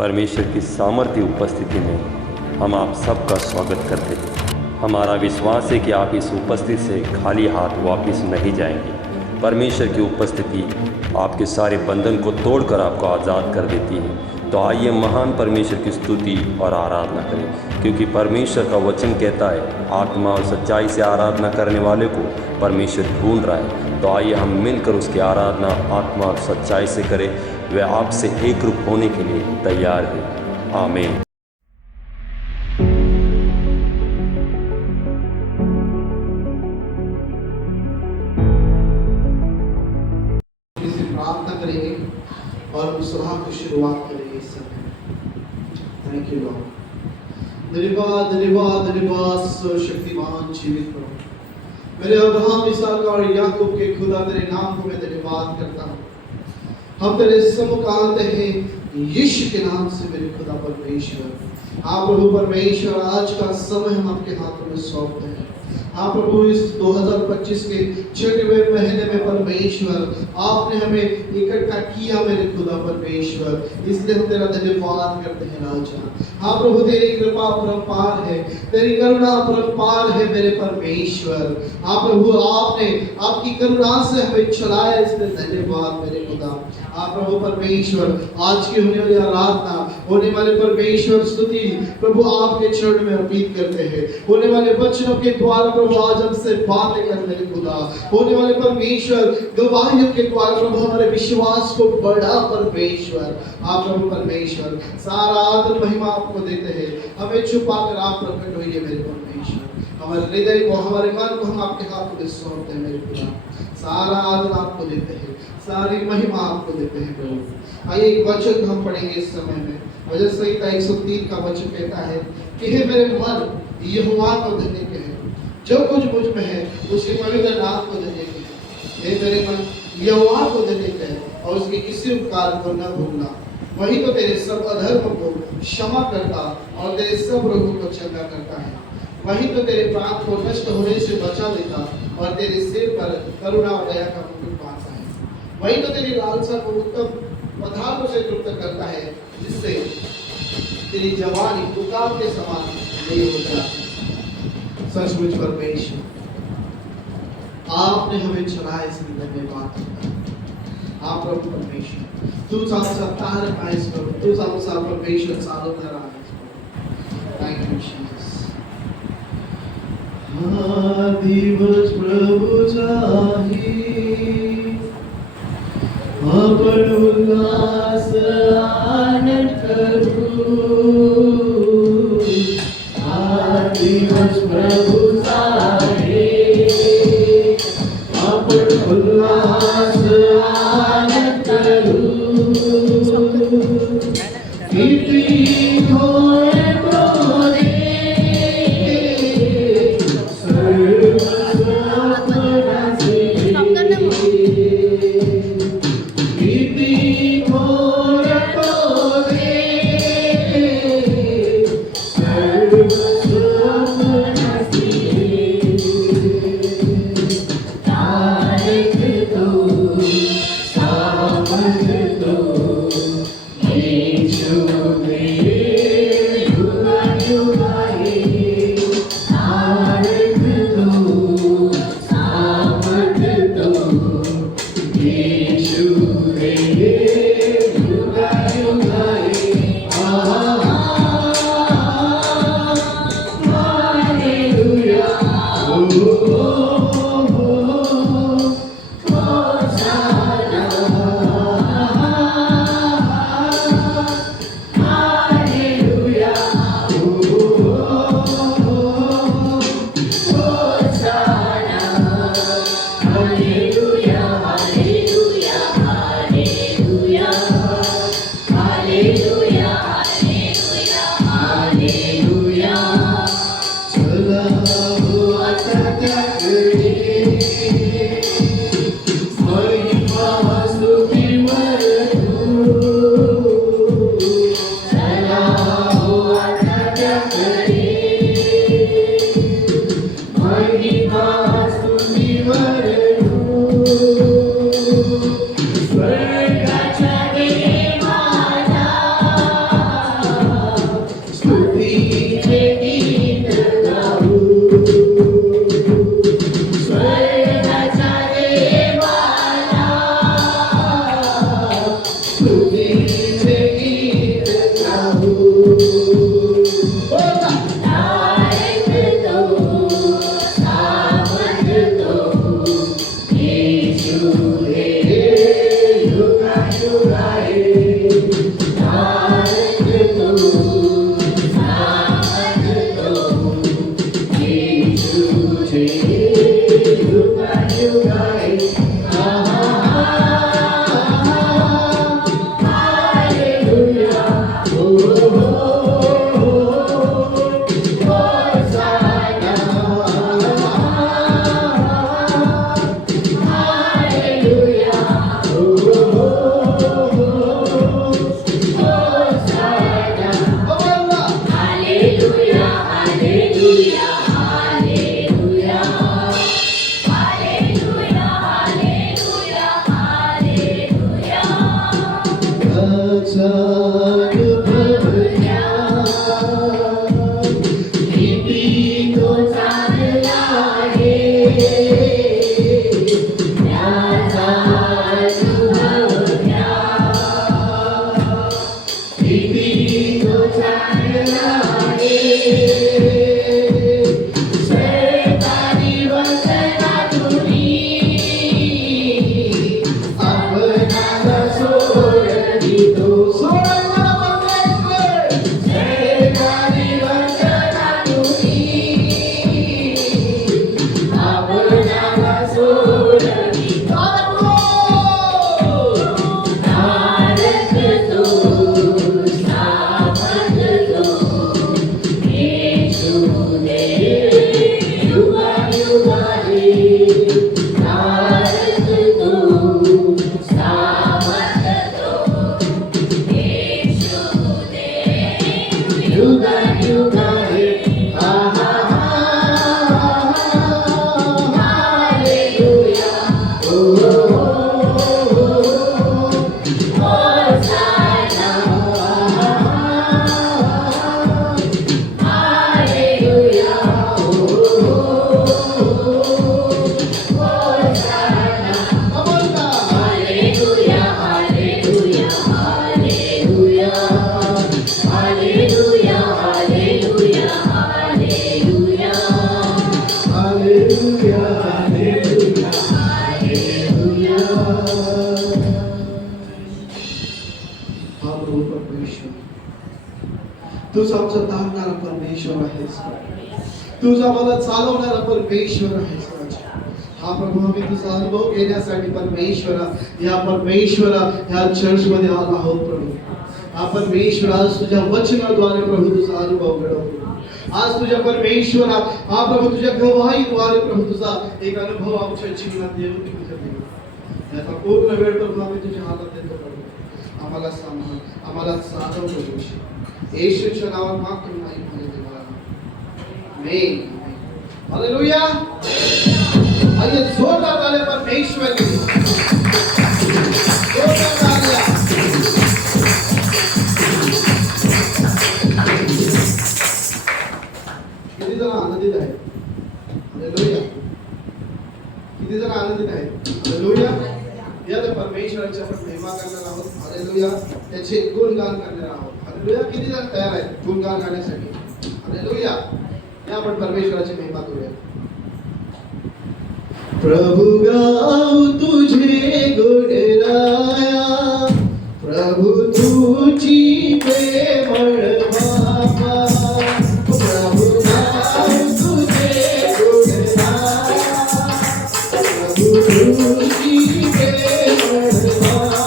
परमेश्वर की सामर्थ्य उपस्थिति में हम आप सबका स्वागत करते हैं। हमारा विश्वास है कि आप इस उपस्थिति से खाली हाथ वापस नहीं जाएंगे। परमेश्वर की उपस्थिति आपके सारे बंधन को तोड़कर आपको आज़ाद कर देती है। तो आइए महान परमेश्वर की स्तुति और आराधना करें, क्योंकि परमेश्वर का वचन कहता है आत्मा और सच्चाई से आराधना करने वाले को परमेश्वर ढूंढ रहा है। तो आइए हम मिलकर उसकी आराधना आत्मा और सच्चाई से करें। वह आपसे एक रूप होने के लिए तैयार है। आमीन। प्रार्थना करेंगे और उस सभा की शुरुआत करेंगे इस समय। Thank you Lord. धन्यवाद धन्यवाद धन्यवाद सर्वशक्तिमान जीवित प्रभु, मेरे अब्राहम इसहाक और याकूब के खुदा तेरे नाम को मैं धन्यवाद करता हूँ। हम तेरे सम्मुख आते हैं यीशु के नाम से मेरे खुदा परमेश्वर। हाँ प्रभु परमेश्वर, आज का समय हम आपके हाथों में सौंपते हैं। हाँ प्रभु, इस 2025 के छठवें महीने में परमेश्वर आपने हमें इकट्ठा किया मेरे खुदा परमेश्वर, इसलिए हम तेरा धन्यवाद करते हैं राजा। हाँ प्रभु, तेरी कृपा परम्पार है, तेरी करुणा परम्पार है मेरे परमेश्वर। हाँ प्रभु, आपने आपकी करुणा से हमें चलाया, इसलिए धन्यवाद मेरे खुदा। हाँ प्रभु परमेश्वर, आज की होने वाली आराधना, होने वाले परमेश्वर स्तुति प्रभु आपके चरण में अर्पित करते हैं। होने वाले वचनों के द्वारा प्रभु आज हमसे बातें कर मेरे खुदा। होने वाले परमेश्वर गवाहियों के द्वारा प्रभु हमारे विश्वास को बढ़ा परमेश्वर। आप प्रभु परमेश्वर, सारा आदर महिमा आपको देते हैं। हमें छुपा कर आप प्रकट होइए मेरे परमेश्वर। हमारे हृदय को, हमारे मन को हम आपके हाथों में सौंपते हैं मेरे खुदा। सारा आदर आपको देते हैं, सारी महिमा आपको देते हैं प्रभु। आइए एक वचन हम पढ़ेंगे इस समय में। भजन संहिता 103 का वचन कहता है कि हे मेरे मन यहोवा को धन्य कहे, जो कुछ मुझ में है उसके पवित्र नाम को धन्य कहे। हे मेरे मन यहोवा को धन्य कहे और उसके किसी उपकार को न भूलना। वही तो तेरे सब अधर्म को क्षमा करता और तेरे सब रोगों को चंगा करता है। वही तो तेरे प्राण को नष्ट होने से बचा लेता और तेरे सिर पर करुणा और दया का मुकुट बांधता है। वही तो तेरी लालसा को उत्तम पदार्थों से तृप्त करता है, जिससे तेरी जवानी उकाब के समान नहीं हो जाती। सचमुच परमेश्वर, आपने हमें चलाया, इसलिए धन्यवाद करता हूं। आप प्रभु परमेश्वर, तू सत्ता रखा इस प्रभु, तू सब परमेश्वर सालों में रहा है। Thank you Jesus. हाँ दिवस प्रभु जाही, अपन उल्लास आनंद करूं। हाँ दिवस प्रभु जाही, अपन उल्लास आनंद करूं। कीर्ति होए प्रभु तुझा आमचा तारणारा परमेश्वर आहेस. तुझा मला चालवणारा परमेश्वर आहेस. हा प्रभू आम्ही तुझा अनुभव घेण्यासाठी परमेश्वरा ह्या चर्च मध्ये आलो आहोत प्रभू. हा परमेश्वर आज तुझ्या वचनाद्वारे प्रभू तुझा अनुभव घडव. आज तुझ्या परमेश्वरा हा प्रभू तुझ्या गवाहीद्वारे प्रभू तुझा एक अनुभव आमच्या जीवनात येऊ दे. याचा पूर्ण वेळ प्रभू आम्ही तुझ्या हातात देतो प्रभू. आम्हाला सांभाळ, आम्हाला साधव प्रभू. येशूच्या नावात मागतो नाही म्हणे मला. आमेन. हालेलुया. आइए जोरदार ताली परमेश्वर की. जोरदार तालियां. किती जण आनंदित आहेत? हालेलुया. किती जण आनंदित आहेत? हालेलुया. या तर परमेश्वराची आपण महिमा करणार आहोत. हालेलुया. त्याचे गुणगान करणार आहोत. हालेलुया. किती जण तयार आहेत गुणगान गाण्यासाठी? हालेलुया. या आपण परमेश्वराची महिमा करूया. प्रभु गाऊ तुझे गुणराया, प्रभु तुझी प्रेमळ बाबा. प्रभु गाऊ तुझे गुणराया, प्रभु तुझी प्रेमळ बाबा.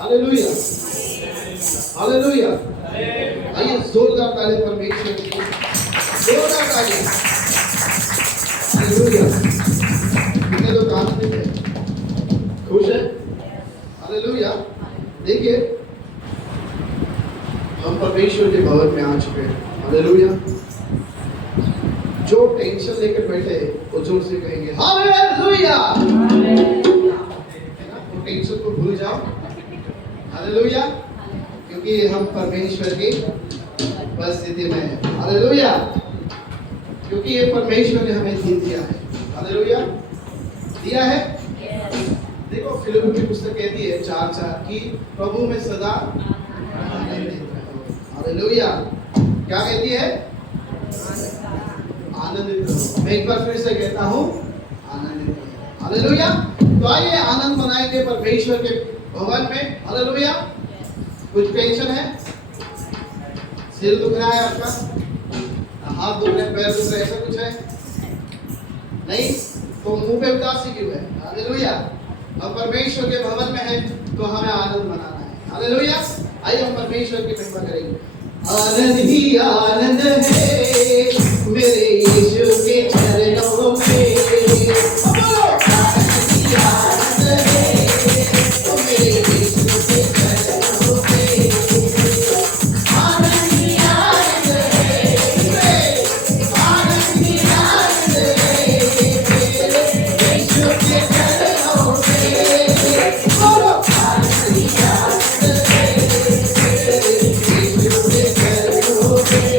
Hallelujah, hallelujah. आइए जोरदार ताली परमेश्वर की, जोरदार ताली। हालेलुया। कितने लोग आनंदित हैं, खुश हैं? हालेलुया। देखिए, हम परमेश्वर के भवन में आ चुके हैं। हालेलुया। जो टेंशन लेकर बैठे वो जोर से कहेंगे हालेलुया। वो टेंशन को भूल जाओ। हालेलुया, क्योंकि हम परमेश्वर की उपस्थिति में हैं। हालेलुया, क्योंकि ये परमेश्वर ने हमें दिन दिया है। हालेलुया, दिया है। देखो फिलिप्पियों की पुस्तक कहती है 4:4 कि प्रभु में सदा आनंदित रहो। हालेलुया, क्या कहती है? आनंदित रहो। मैं एक बार फिर से कहता हूँ, आनंदित रहो। हालेलुया। तो आइए आनंद मनाएंगे परमेश्वर के भवन में। हालेलुया। कुछ टेंशन है? सिर दुख रहा है आपका, हाथ दुख रहे, पैर दुख रहे, ऐसा कुछ है? नहीं? तो मुंह पे उदासी क्यों है? हालेलुया। हम परमेश्वर के भवन में हैं तो हमें आनंद मनाना है। हालेलुया। आइए हम परमेश्वर की महिमा करेंगे। आनंद ही आनंद है मेरे यीशु के चरणों में। आनंद ही आनंद है मेरे यीशु के चरणों में। आनंद ही आनंद है, आनंद ही आनंद है मेरे यीशु के चरणों में। बोलो आनंद ही आनंद है मेरे यीशु के चरणों में।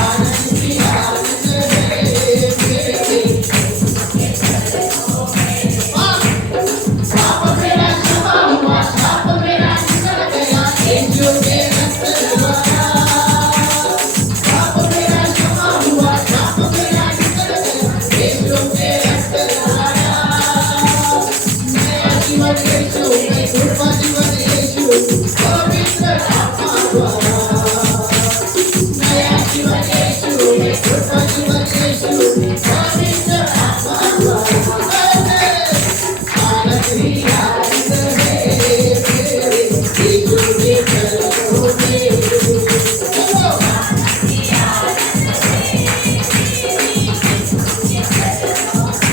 आनंद ही आनंद है मेरे पाप मेरा क्षमा हुआ, पाप मेरा निकल गया यीशु के रक्त द्वारा। पाप मेरा क्षमा हुआ, पाप मेरा निकल गया यीशु के रक्त द्वारा। नया जीवन यीशु में, कृपा जीवन यीशु, पवित्र आत्मा द्वारा। नया जीवन यीशु में, कृपा जीवन यीशु, पवित्र आत्मा द्वारा। आनंद ही आनंद है मेरे यीशु के चरणों में। बोलो आनंद ही आनंद है मेरे यीशु के चरणों में।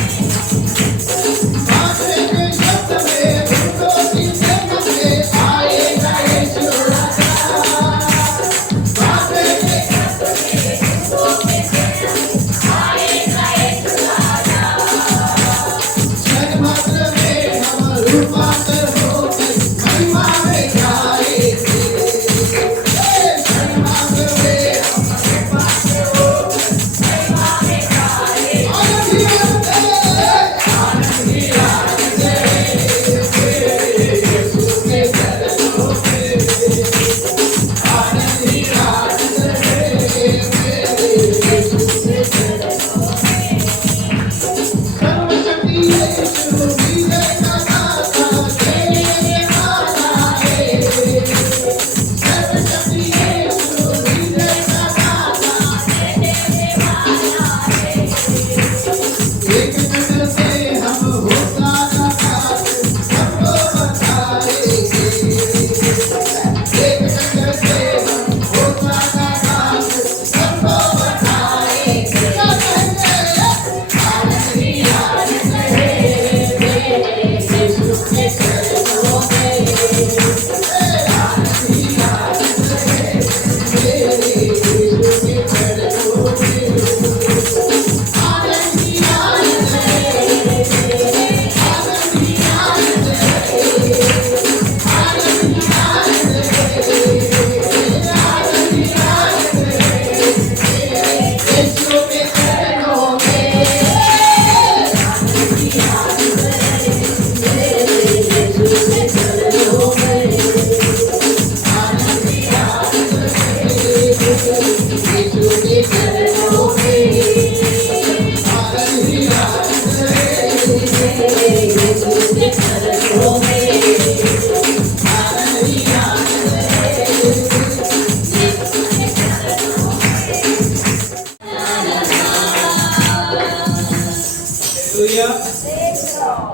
Hallelujah,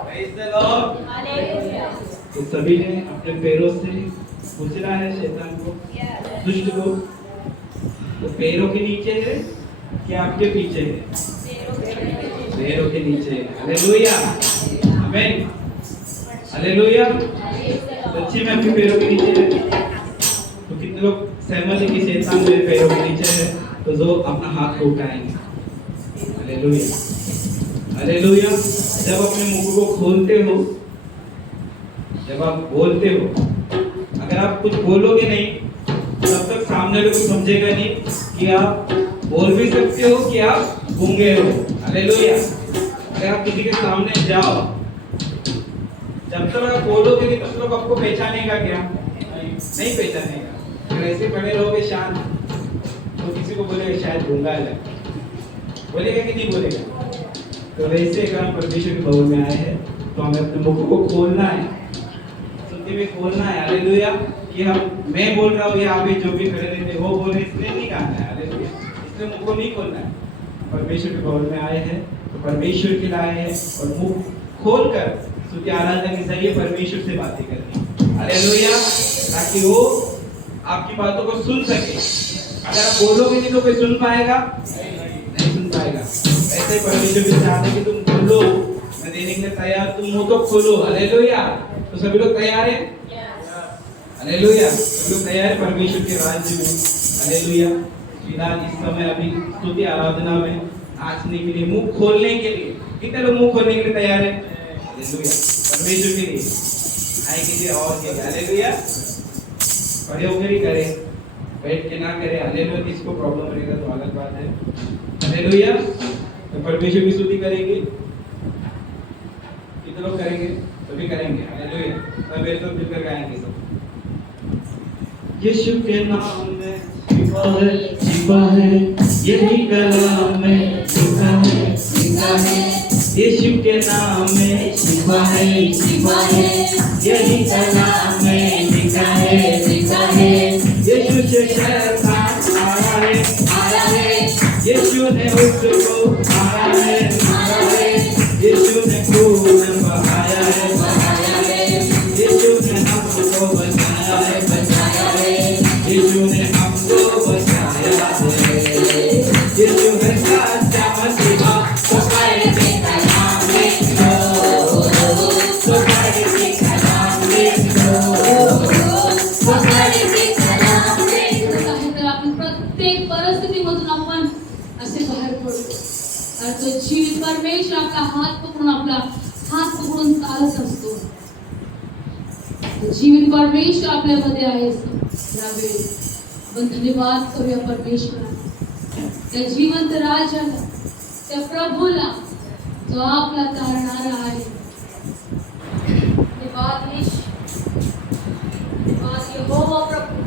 praise the Lord. तो सभी ने अपने पैरों से कुचला है शैतान को, दुष्ट को। तो पैरों के नीचे है कि आपके पीछे है? पैरों के नीचे है। हालेलुया, आमीन, हालेलुया। सच्ची में आपके पैरों के नीचे है? तो कितने लोग सहमत है कि शैतान मेरे पैरों के नीचे है? तो जो अपना हाथ को उठाएंगे। Hallelujah, hallelujah. जब अपने मुंह को खोलते हो, जब आप बोलते हो, अगर आप कुछ बोलोगे नहीं तब तक सामने वाले को समझेगा नहीं कि आप बोल भी सकते हो कि आप गूंगे हो। हालेलुया। अगर आप किसी के सामने जाओ, जब तक आप बोलोगे नहीं तब तक आपको पहचानेगा क्या? नहीं पहचानेगा। अगर ऐसे खड़े रहोगे शांत, तो किसी को बोलेगा शायद गूंगा है, बोलेगा कि नहीं बोलेगा? तो वैसे अगर हम परमेश्वर के भवन में आए हैं तो हमें अपने मुख को खोलना है, सुनते हुए खोलना है। हालेलुया। कि हम, मैं बोल रहा हूँ या आप जो भी खड़े रहते वो बोल रहे, इसलिए नहीं गाना है। हालेलुया। इसलिए मुख को नहीं खोलना है। परमेश्वर के भवन में आए हैं तो परमेश्वर के लिए आए हैं और मुख खोलकर स्तुति आराधना के जरिए परमेश्वर से बातें करनी। हालेलुया। ताकि वो आपकी बातों को सुन सके। अगर आप बोलोगे नहीं तो कोई सुन पाएगा? नहीं सुन पाएगा। ऐसे परमेश्वर भी चाहते कि तुम बोलो, मैं देने के लिए तैयार, तुम मुंह तो खोलो। हालेलुया। तो सभी लोग तैयार हैं? हालेलुया। सभी लोग तैयार हैं परमेश्वर के राज्य में? हालेलुया। फिलहाल इस समय अभी स्तुति आराधना में नाचने के लिए, मुंह खोलने के लिए, कितने लोग मुंह खोलने के लिए तैयार हैं? हालेलुया। परमेश्वर के लिए आए किसी और के? हालेलुया। खड़े होकर ही करें, बैठ के ना करें। हालेलुया। किसको प्रॉब्लम रहेगा तो अलग बात है। हालेलुया। तो परमेश्वर की स्तुति करेंगे। कितने लोग करेंगे? सभी करेंगे। हालेलुया। सब मेरे साथ मिलकर गाएंगे सब। यीशु के नाम में शिफा है, यही कलाम में लिखा है। यीशु के नाम में शिफा है, यही कलाम में लिखा है। यीशु से शैतान आया है, यीशु ने उसको मारा है, यीशु ने खून बहाया है, यीशु ने हमको बचाया है, यीशु ने हमको बचाया है। यीशु है सच्चा मसीहा, तो पढ़ते कलाम लिख लो, तो पढ़ते कलाम लिख लो, तो पढ़ते कलाम लिख लो। आपण प्रत्येक परिस्थितीमधून आपण असे बाहेर पडतो. आणि तो जीवित परमेश्वर आपला हात पकडून चालत असतो. जीवित परमेश्वर आपल्यामध्ये आहे. यावेळी आपण धन्यवाद करूया परमेश्वराला, त्या जिवंत राजाला, त्या प्रभूला जो आपला तारणारा आहे. धन्यवाद यहोवा प्रभू.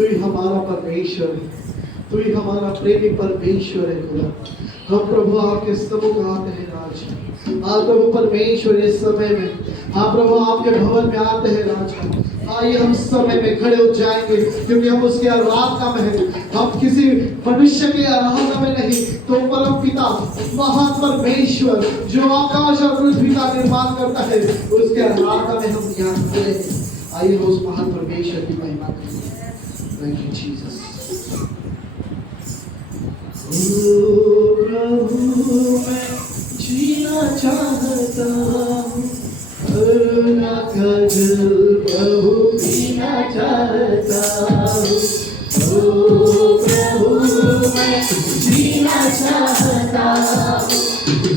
तू ही हमारा परमेश्वर है, तू ही हमारा प्रेमी परमेश्वर है खुदा। हम प्रभु आपके सम्मुख आते हैं राजा। आज प्रभु परमेश्वर इस समय में, हाँ प्रभु आपके भवन में आते हैं राजा। आइए हम समय में खड़े हो जाएंगे, क्योंकि हम उसके आराधना में हैं। हम किसी मनुष्य के आराधना में नहीं, तो परम पिता महान परमेश्वर जो आकाश और पृथ्वी का निर्माण करता है, उसके आराधना में हम यहाँ खड़े हैं। आइए उस महान परमेश्वर की महिमा करें। Thank you, Jesus. ओ प्रभु मैं जीना चाहता हूँ, करुणा का जल प्रभु पीना चाहता हूँ। ओ प्रभु मैं जीना चाहता हूँ,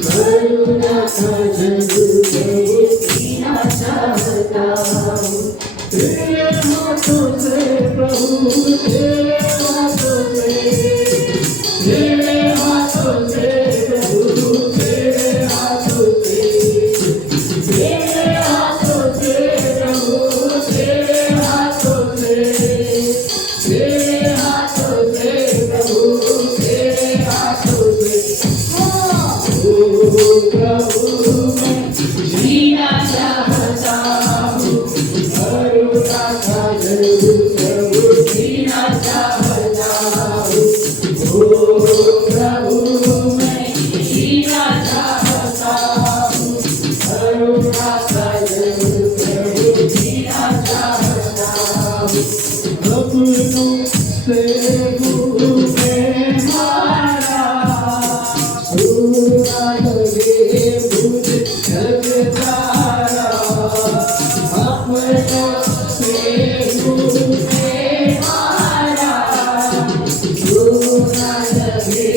करुणा का जल प्रभु पीना चाहता हूँ। तेरे हाथों से प्रभु, तेरे हाथों से, तेरे हाथों से प्रभु, तेरे हाथों से, तेरे हाथों से प्रभु, तेरे हाथों से, तेरे हाथों से प्रभु, तेरे हाथों से। ओ प्रभु मैं जीना चाहता हूँ, करुणा का जल प्रभु पीना चाहता हूँ। ओ प्रभु मैं जीना चाहता हूँ, करुणा का जल प्रभु पीना चाहता हूँ। अपनों से मुझे मारा, सुना लगे मुझे जग सारा। अपनों से मुझे मारा, सुना लगे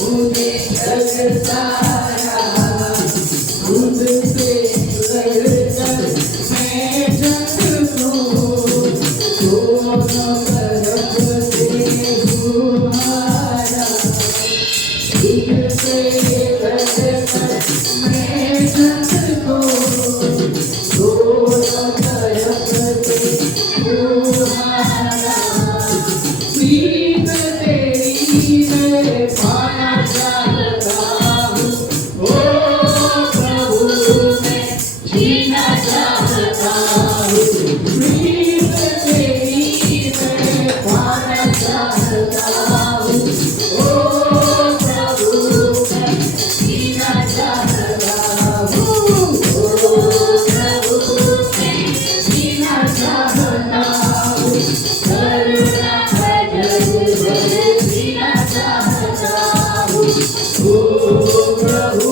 मुझे जग सारा। मुझसे लड़कर मैं जग दूँ, दोनों तरफ से तुम्हारा। तुझसे लड़कर मैं जग दूँ, दोनों तरफ से तुम्हारा। प्रीत तेरी मैं पाना चाहता हूँ, ओ प्रभु मैं जीना चाहता हूँ। प्रीत तेरी मैं पाना चाहता हूँ, ओ प्रभु मैं जीना चाहता हूँ। ओ प्रभु मैं जीना चाहता हूँ, करुणा का जल प्रभु पीना चाहता हूँ। ओ प्रभु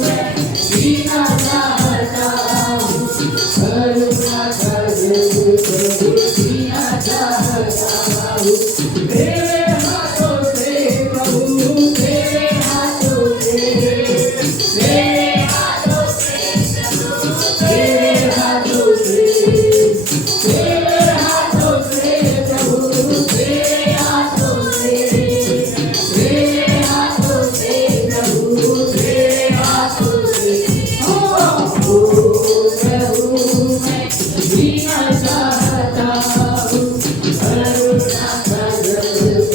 मैं जीना चाहता हूँ, करुणा का जल प्रभु पीना चाहता हूँ। तेरे हाथों से प्रभु, तेरे हाथों से, तेरे हाथों से प्रभु, तेरे हाथों से, तेरे हाथों से प्रभु, तेरे हाथों से, तेरे हाथों से प्रभु, तेरे हाथों से। ओ प्रभु मैं जीना चाहता हूँ, करुणा का जल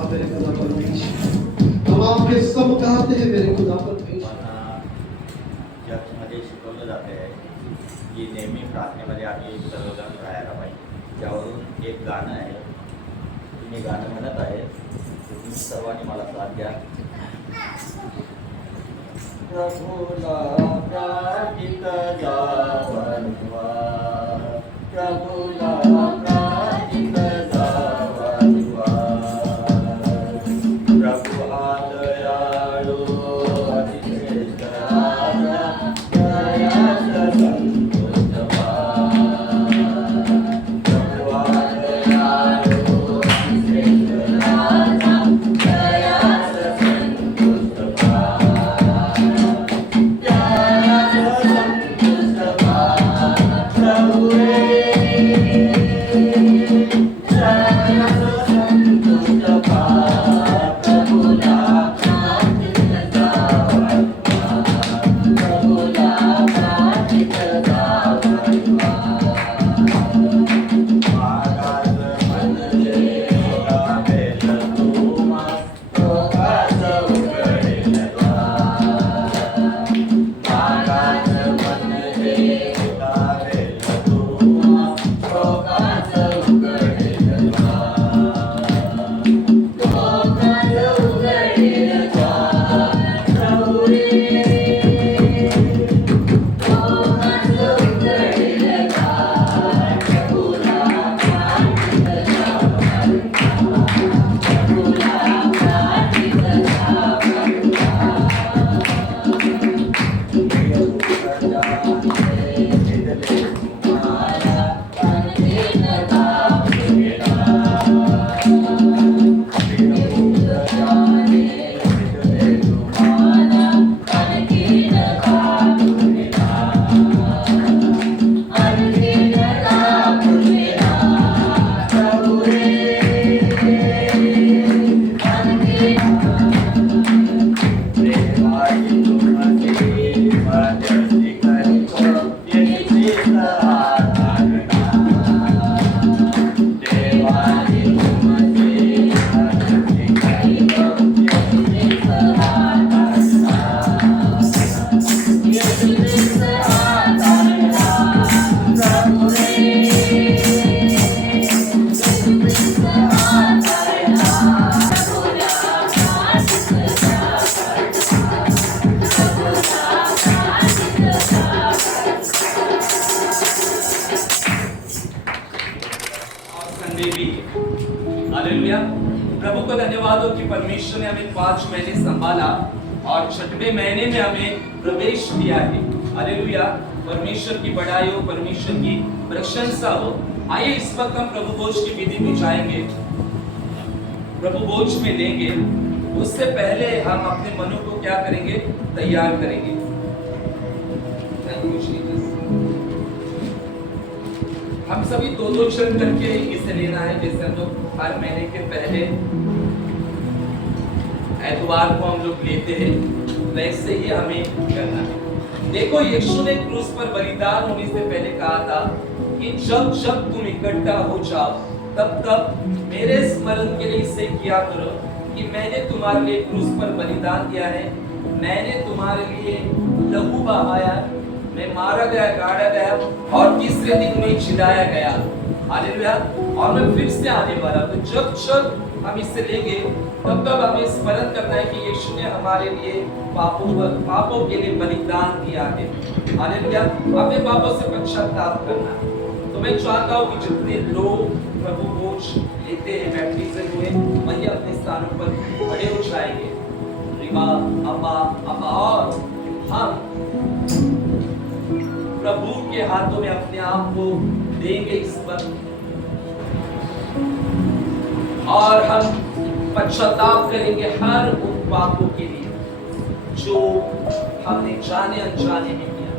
आप मेरे खुदा परमेश्वर, हम आपके समगाते हैं मेरे खुदा परमेश्वर। चर्चमध्ये शिकवलं जाते आहे की नेहमी प्रार्थनेमध्ये आम्ही सर्वजण राहायला पाहिजे. त्यावरून एक गाणं आहे, तुम्ही गाणं म्हणत आहे, तुम्ही सर्वांनी मला साथ द्या. प्रभूला प्रार्थित जावनवा, प्रभूला प्रार्थित जावनवा, प्रभू हा दयाळू अतिश्रेष्ठ राजा, दयाचा संतोष व्हा. प्रभू हा दयाळू अतिश्रेष्ठ राजा, दयाचा संतोष व्हा. हालेलुया। प्रभु को धन्यवाद हो कि परमेश्वर ने हमें 5 महीने संभाला और 6वें महीने में हमें प्रवेश दिया है। हालेलुया। परमेश्वर की बड़ाई हो, परमेश्वर की प्रशंसा हो। आइए इस वक्त हम प्रभु भोज की विधि में जाएंगे, प्रभु भोज में लेंगे। उससे पहले हम अपने मनों को क्या करेंगे? तैयार करेंगे। Thank you, Jesus। हम सभी 2-2 क्षण करके इसे लेना है, जैसे हम लोग हर महीने के पहले एतवार को हम लोग लेते हैं, वैसे ही हमें करना है। देखो, यीशु ने क्रूस पर बलिदान होने से पहले कहा था कि जब जब तुम इकट्ठा हो जाओ तब तब मेरे स्मरण के लिए इसे किया करो कि मैंने तुम्हारे लिए क्रूस पर बलिदान दिया है, मैंने तुम्हारे लिए लहू बहाया, मैं मारा गया, गाड़ा गया और तीसरे दिन में जिलाया गया। हालेलुया। और मैं फिर से आने वाला। तो जब जब हम इसे लेंगे तब तब हमें स्मरण करना है कि यीशु ने हमारे लिए पापों के लिए बलिदान दिया है। हालेलुया। अपने पापों से पश्चाताप करना। तो मैं चाहता हूँ कि जितने लोग प्रभु बोझ लेते हैं, बैप्टिज्म हुए, वही अपने स्थानों पर खड़े हो जाएंगे। रिवा अब्बा अब्बा, और हम प्रभु के हाथों में अपने आप को देंगे इस वक्त, और हम पश्चाताप करेंगे हर उन पापों के लिए जो हमने जाने अनजाने में किया।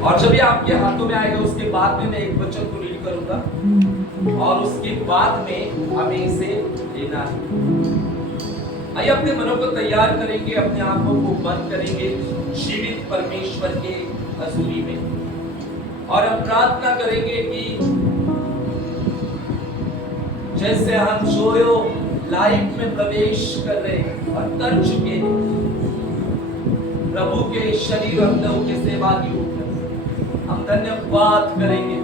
और जब ये आपके हाथों में आएगा, उसके बाद में मैं एक वचन को रीड करूंगा और उसके बाद में हमें इसे लेना है। आइए अपने मनों को तैयार करेंगे, अपने आंखों को बंद करेंगे जीवित परमेश्वर के हजूरी में, और हम प्रार्थना करेंगे कि जैसे हम जोयो लाइफ में प्रवेश कर रहे और कर चुके हैं, प्रभु के शरीर और लहू के सहभागी होकर हम धन्यवाद करेंगे।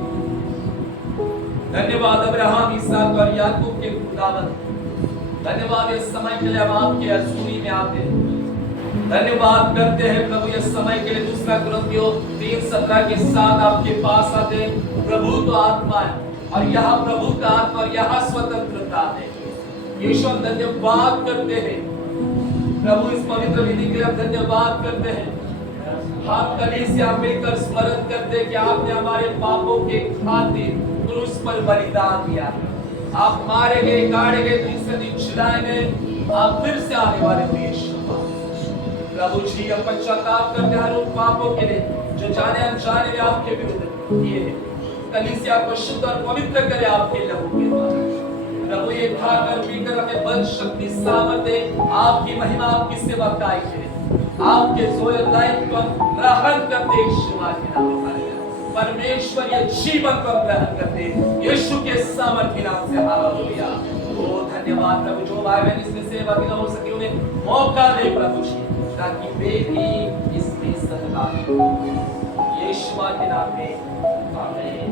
धन्यवाद अब्राहम, इसहाक और याकूब के खुदावंद, धन्यवाद इस समय के लिए हम आपके हजूरी में आते हैं। धन्यवाद करते हैं प्रभु इस समय के लिए। दूसरा कुरिन्थियों 3:17 के साथ आपके पास आते हैं। प्रभु तो आत्मा है और यहाँ प्रभु का आत्मा और यहाँ स्वतंत्रता है। यीशु हम धन्यवाद करते हैं प्रभु, इस पवित्र विधि के लिए हम धन्यवाद करते हैं। हम कलीसिया मिलकर स्मरण करते हैं कि आपने हमारे पापों के खातिर क्रूस पर बलिदान दिया। आप मारे गए, गाड़े गए, तीसरे दिन जिलाए गए, आप फिर से आने वाले थे यीशु। प्रभु जी हम पश्चाताप करते हैं हर उन पापों के लिए जो जाने अनजाने में आपके विरुद्ध किए हैं। कलीसिया को शुद्ध और पवित्र करे आपके लहू के द्वारा। प्रभु ये खाकर पीकर हमें बल, शक्ति, सामर्थ्य, आपकी महिमा, आपकी सेवा काय करें। आपके जोए लाइफ को हम ग्रहण करते यीशु के नाम में। परमेश्वर ये जीवन को ग्रहण करते यीशु के सामर्थ्य नाम से। हालेलुया। ओ धन्यवाद प्रभु, जो भाई बहन इसमें सेवा भी हो सके उन्हें मौका दे प्रभु जी, ताकि वे भी इसमें सहभागी हो। यीशु के नाम में आमीन।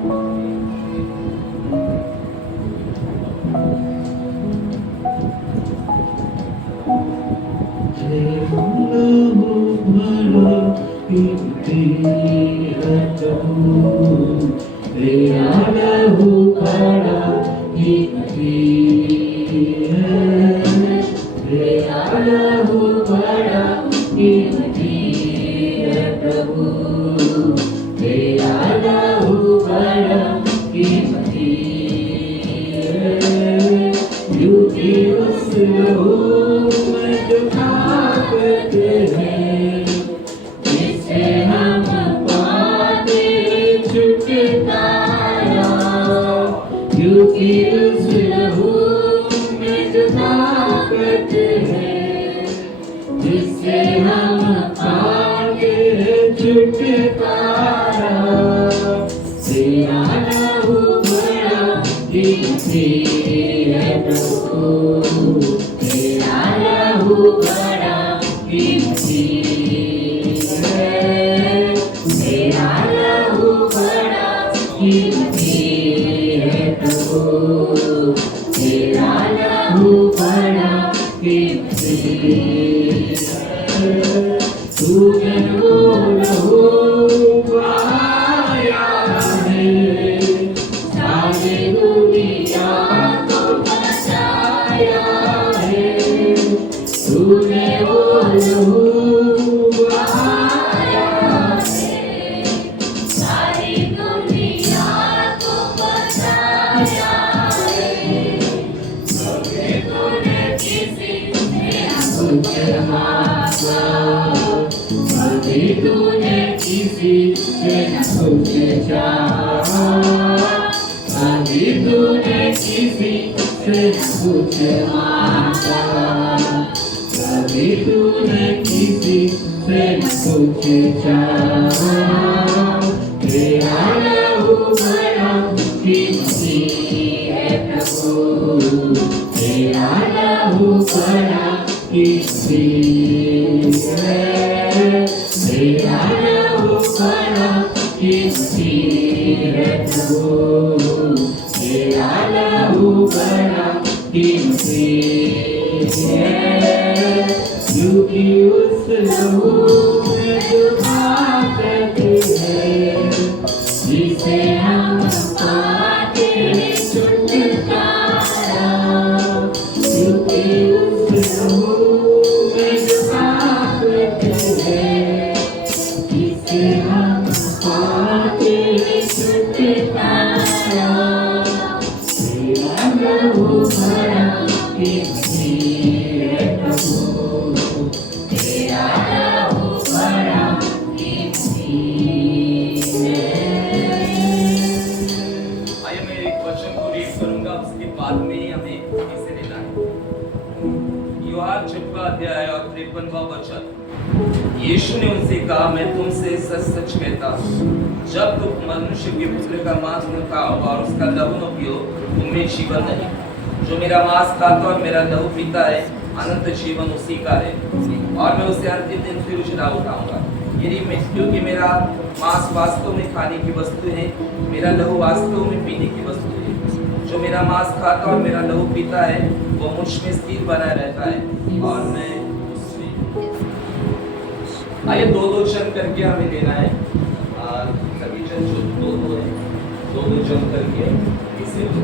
Teira कीमती है प्रभु, तेरा लहू बड़ा कीमती है, क्योंकि उस लहू में जो ताकत है, जिसे हम पाते हैं छुटकारा, क्योंकि उस लहू में जो ताकत है, जिसे हम पाते हैं छुटकारा, तेरा लहू बड़ा कीमती है प्रभु, तेरा लहू बड़ा कीमती है। आइए मैं एक वचन को रीड करूंगा, उसके बाद में ही हमें इसे लेना है। यूहन्ना 6वां अध्याय और 53वां वचन। यीशु ने उनसे कहा, मैं तुमसे सच सच कहता हूँ, जब तुम मनुष्य के पुत्र का मांस न खाओ और उसका लहू न पियो, तुम्हें जीवन नहीं। जो मेरा मांस खाता और मेरा लहू पीता है, अनंत जीवन उसी का है, और मैं उसे अंतिम दिन फिर जिला उठाऊंगा। क्योंकि मेरा मांस वास्तव में खाने की वस्तु है, मेरा लहू वास्तव में पीने की वस्तु है। जो मेरा मांस खाता और मेरा लहू पीता है, वो मुझ में स्थिर बना रहता है और मैं उसमें। आइए दो जन करके हमें लेना है। सभी जन जो दो है, दो जन करके इसे लो।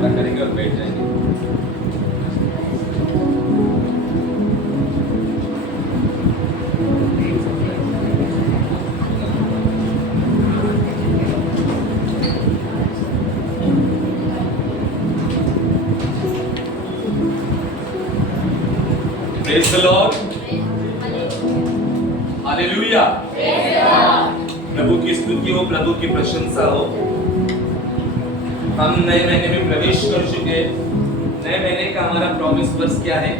करेंगे और बैठ जाएंगे। Praise the Lord. हालेलुया। प्रभु की स्तुति हो, प्रभु की प्रशंसा हो। हम नए महीने में प्रवेश कर चुके। नए महीने का हमारा प्रॉमिस वर्स क्या है?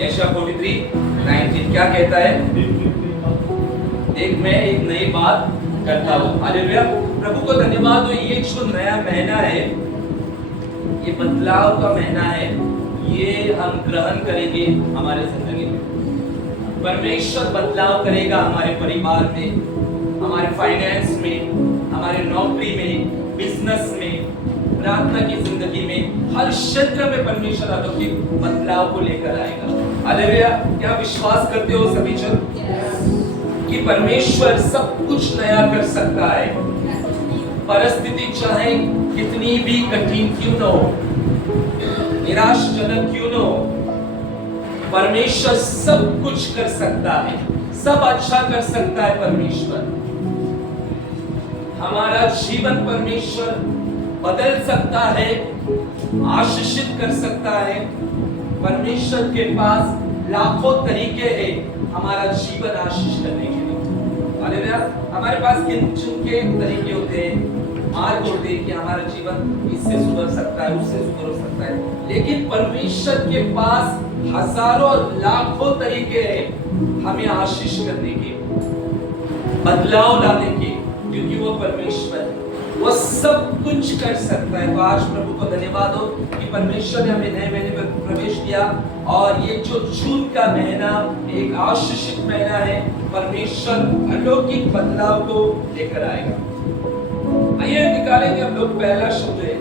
यशायाह 43:19 क्या कहता है? देख मैं एक नई बात करता हूँ। हालेलुया। प्रभु को धन्यवाद हो। ये जो नया महीना है, ये बदलाव का महीना है। ये हम ग्रहण करेंगे हमारे जिंदगी में। परमेश्वर बदलाव करेगा हमारे परिवार में, हमारे फाइनेंस में, हमारे नौकरी में, बिजनेस में, प्रार्थना की जिंदगी में, हर क्षेत्र में परमेश्वर अलौकिक बदलाव को लेकर आएगा। हालेलुया। क्या विश्वास करते हो सभी जन कि परमेश्वर सब कुछ नया कर सकता है? परिस्थिति चाहे कितनी भी कठिन क्यों न हो, निराशाजनक क्यों न हो, परमेश्वर सब कुछ कर सकता है, सब अच्छा कर सकता है। परमेश्वर हमारा जीवन परमेश्वर बदल सकता है, आशीषित कर सकता है। परमेश्वर के पास लाखों तरीके हैं हमारा जीवन आशीष करने के लिए। हालेलुया। हमारे पास किनके तरीके होते हैं, मार्ग होते हैं कि हमारा जीवन इससे सुधर सकता है, उससे सुधर हो सकता है। लेकिन परमेश्वर के पास हजारों लाखों तरीके हैं हमें आशीष करने के, बदलाव लाने के, क्योंकि वो परमेश्वर है। वो सब कुछ कर सकता है। तो आज प्रभु को धन्यवाद हो कि परमेश्वर ने हमें नए महीने में प्रवेश किया और ये जो जून का महीना एक आशीषित महीना है। परमेश्वर अलौकिक बदलाव को लेकर आएगा। आइए निकालेंगे हम लोग पहला शब्द है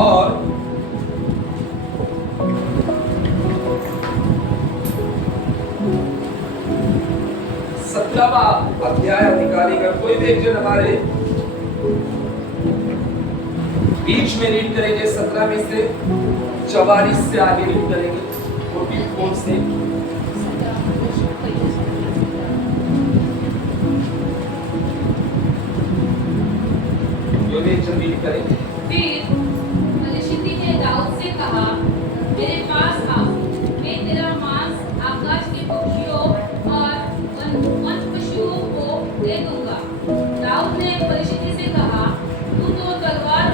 और 17वां अध्याय निकालेगा। कोई भी एक जन हमारे बीच में रीड करेंगे। 17 में से 44 से आगे रीड करेंगे। 44 से जो भी एक जन रीड करेंगे। फिर फलिश्ती ने दाऊद से कहा, मेरे पास आ, मैं तेरा मांस आकाश के पक्षियों और वन पशुओं को दे दूंगा। दाऊद ने फलिश्ती से कहा, तू तो तलवार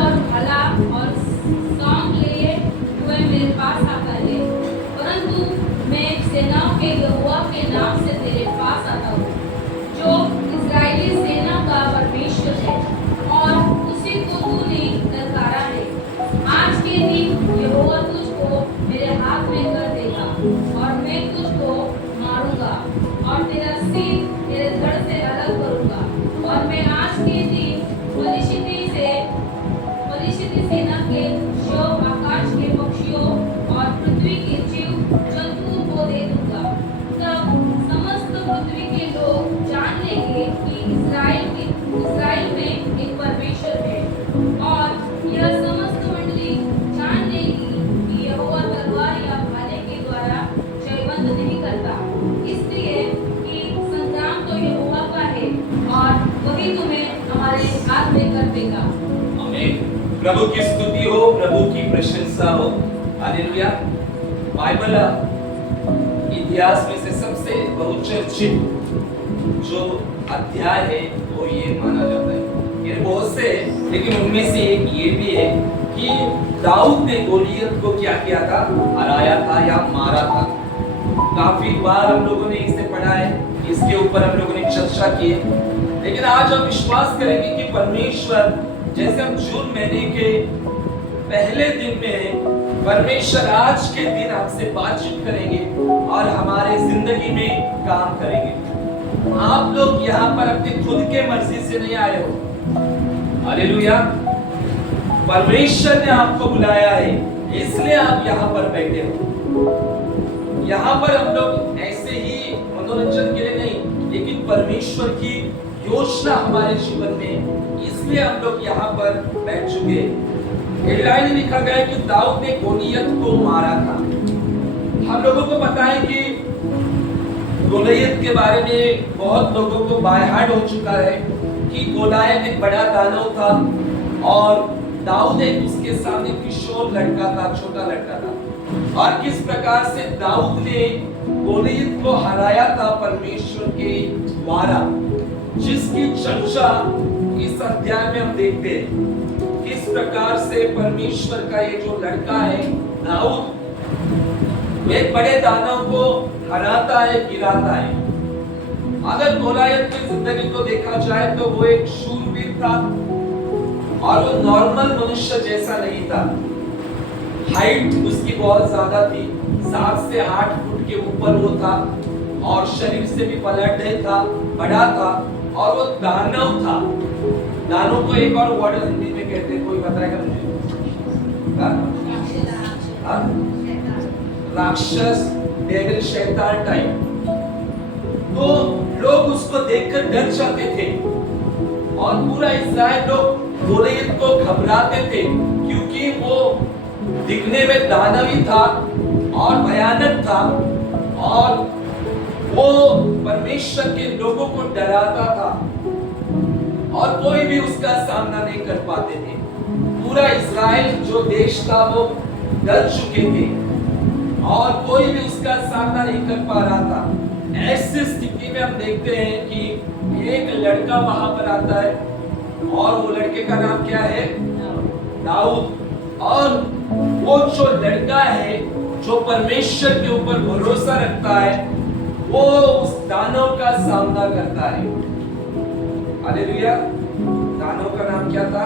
और भाला और सांप लिए हुए मेरे पास आता है, परंतु मैं सेनाओं के यहोवा के नाम से तेरे पास आता हूँ, जो इस्राएली सेना का परमेश्वर है, और उसी को तूने ललकारा है। आज के दिन यहोवा तुझको मेरे हाथ में कर देगा, और मैं तुझको मारूंगा और तेरा सिर तेरे धड़ से अलग करूंगा। और मैं आज के दिन फलिश्ती सेना के शव आकाश के पक्षियों और पृथ्वी के जीव जंतुओं को दे दूंगा। तब समस्त पृथ्वी के लोग जान लेंगे कि इस्राएल में एक परमेश्वर है, और यह समस्त मंडली जान लेगी कि यहोवा तलवार या भाले के द्वारा जयवंत नहीं करता, इसलिए कि संग्राम तो यहोवा का है और वही तुम्हें हमारे हाथ में कर देगा। आमीन। प्रभु की स्तुति हो, प्रभु की प्रशंसा हो। हालेलुया। बाइबल इतिहास में से सबसे बहुचर्चित जो अध्याय है वो ये माना जाता है। ये बहुत से, लेकिन उनमें से एक ये भी है कि दाऊद ने गोलियत को क्या किया था? हराया था या मारा था। काफी बार हम लोगों ने इसे पढ़ा है, इसके ऊपर हम लोगों ने चर्चा की है। लेकिन आज हम विश्वास करेंगे कि परमेश्वर, जैसे हम जून महीने के पहले दिन में हैं, परमेश्वर आज के दिन आपसे बातचीत करेंगे और हमारे जिंदगी में काम करेंगे। आप लोग यहाँ पर अपनी खुद के मर्जी से नहीं आए हो। हालेलुया। परमेश्वर ने आपको बुलाया है, इसलिए आप यहाँ पर बैठे हो। यहाँ पर हम लोग ऐसे ही मनोरंजन के लिए नहीं, लेकिन परमेश्वर की योजना हमारे जीवन में, इसलिए हम लोग यहाँ पर बैठ चुके। एलिया ने लिखा गया कि दाऊद ने गोलियत को मारा था। हम लोगों को पता है कि गोलियत के बारे में बहुत लोगों को बाय हार्ट हो चुका है कि गोलियत एक बड़ा दानव था और दाऊद एक उसके सामने किशोर लड़का था, छोटा लड़का था। और किस प्रकार से दाऊद ने गोलियत को हराया था परमेश्वर के द्वारा, जिसकी चर्चा इस अध्याय में हम देखते हैं। किस प्रकार से परमेश्वर का ये जो लड़का है दाऊद, एक बड़े दानव को हराता है, गिराता है। अगर गोलियत की जिंदगी को देखा जाए तो वो एक शूरवीर था और वो नॉर्मल मनुष्य जैसा नहीं था। हाइट उसकी बहुत ज्यादा थी, 7 से 8 फुट के ऊपर वो था और शरीर से भी पलटे था, बड़ा था और वो दानव था। दानव को एक और वर्ड हिंदी में कहते हैं, कोई बताएगा मुझे? राक्षस, डेविल, शैतान टाइप। तो लोग उसको देखकर डर जाते थे और पूरा इस्राएल लोग गोलियत को घबराते थे, क्योंकि वो दिखने में दानवी था और भयानक था और वो परमेश्वर के लोगों को डराता था और कोई भी उसका सामना नहीं कर पाते थे। पूरा इस्राएल जो देश था वो डर चुके थे और कोई भी उसका सामना नहीं कर पा रहा था। ऐसी स्थिति में हम देखते हैं कि एक लड़का वहां पर आता है और वो लड़के का नाम क्या है? दाऊद। और वो जो लड़का है जो परमेश्वर के ऊपर भरोसा रखता है, वो उस दानव का सामना करता है। हालेलुया। दानव का नाम क्या था?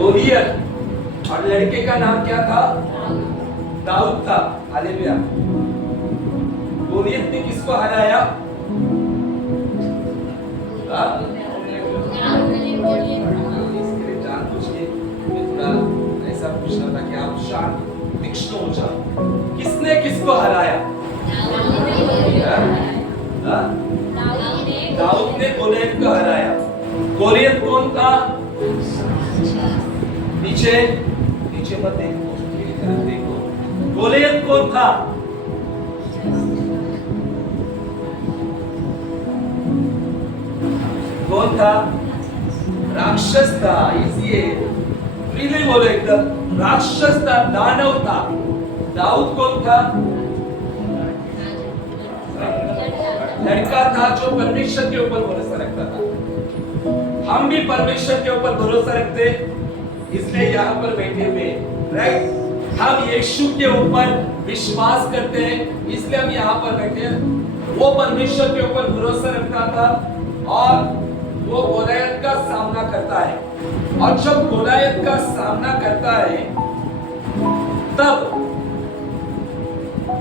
गोलियत। और लड़के का नाम क्या था? दाऊद था। हालेलुया। गोलियत ने किसको हराया? जानबूझ के थोड़ा ऐसा पूछना था कि आप शांत तीक्ष्ण हो जाओ। किसने किसको हराया? दाऊद ने गोलियत को हराया। गोलियत कौन था? नीचे नीचे मत देखो, मेरी तरफ देखो। गोलियत कौन था? कौन था? राक्षस था। इसलिए फ्रीली बोलो एकदम, राक्षस था, दानव था। दाऊद कौन था? लड़का था जो परमेश्वर के ऊपर भरोसा रखता था। हम भी परमेश्वर के ऊपर भरोसा रखते, इसलिए यहाँ पर बैठे हुए, राइट। हम यीशु के ऊपर विश्वास करते हैं, इसलिए हम यहाँ पर बैठे हैं। वो परमेश्वर के ऊपर भरोसा रखता था और वो गोलियत का सामना करता है। और जब गोलियत का सामना करता है, तब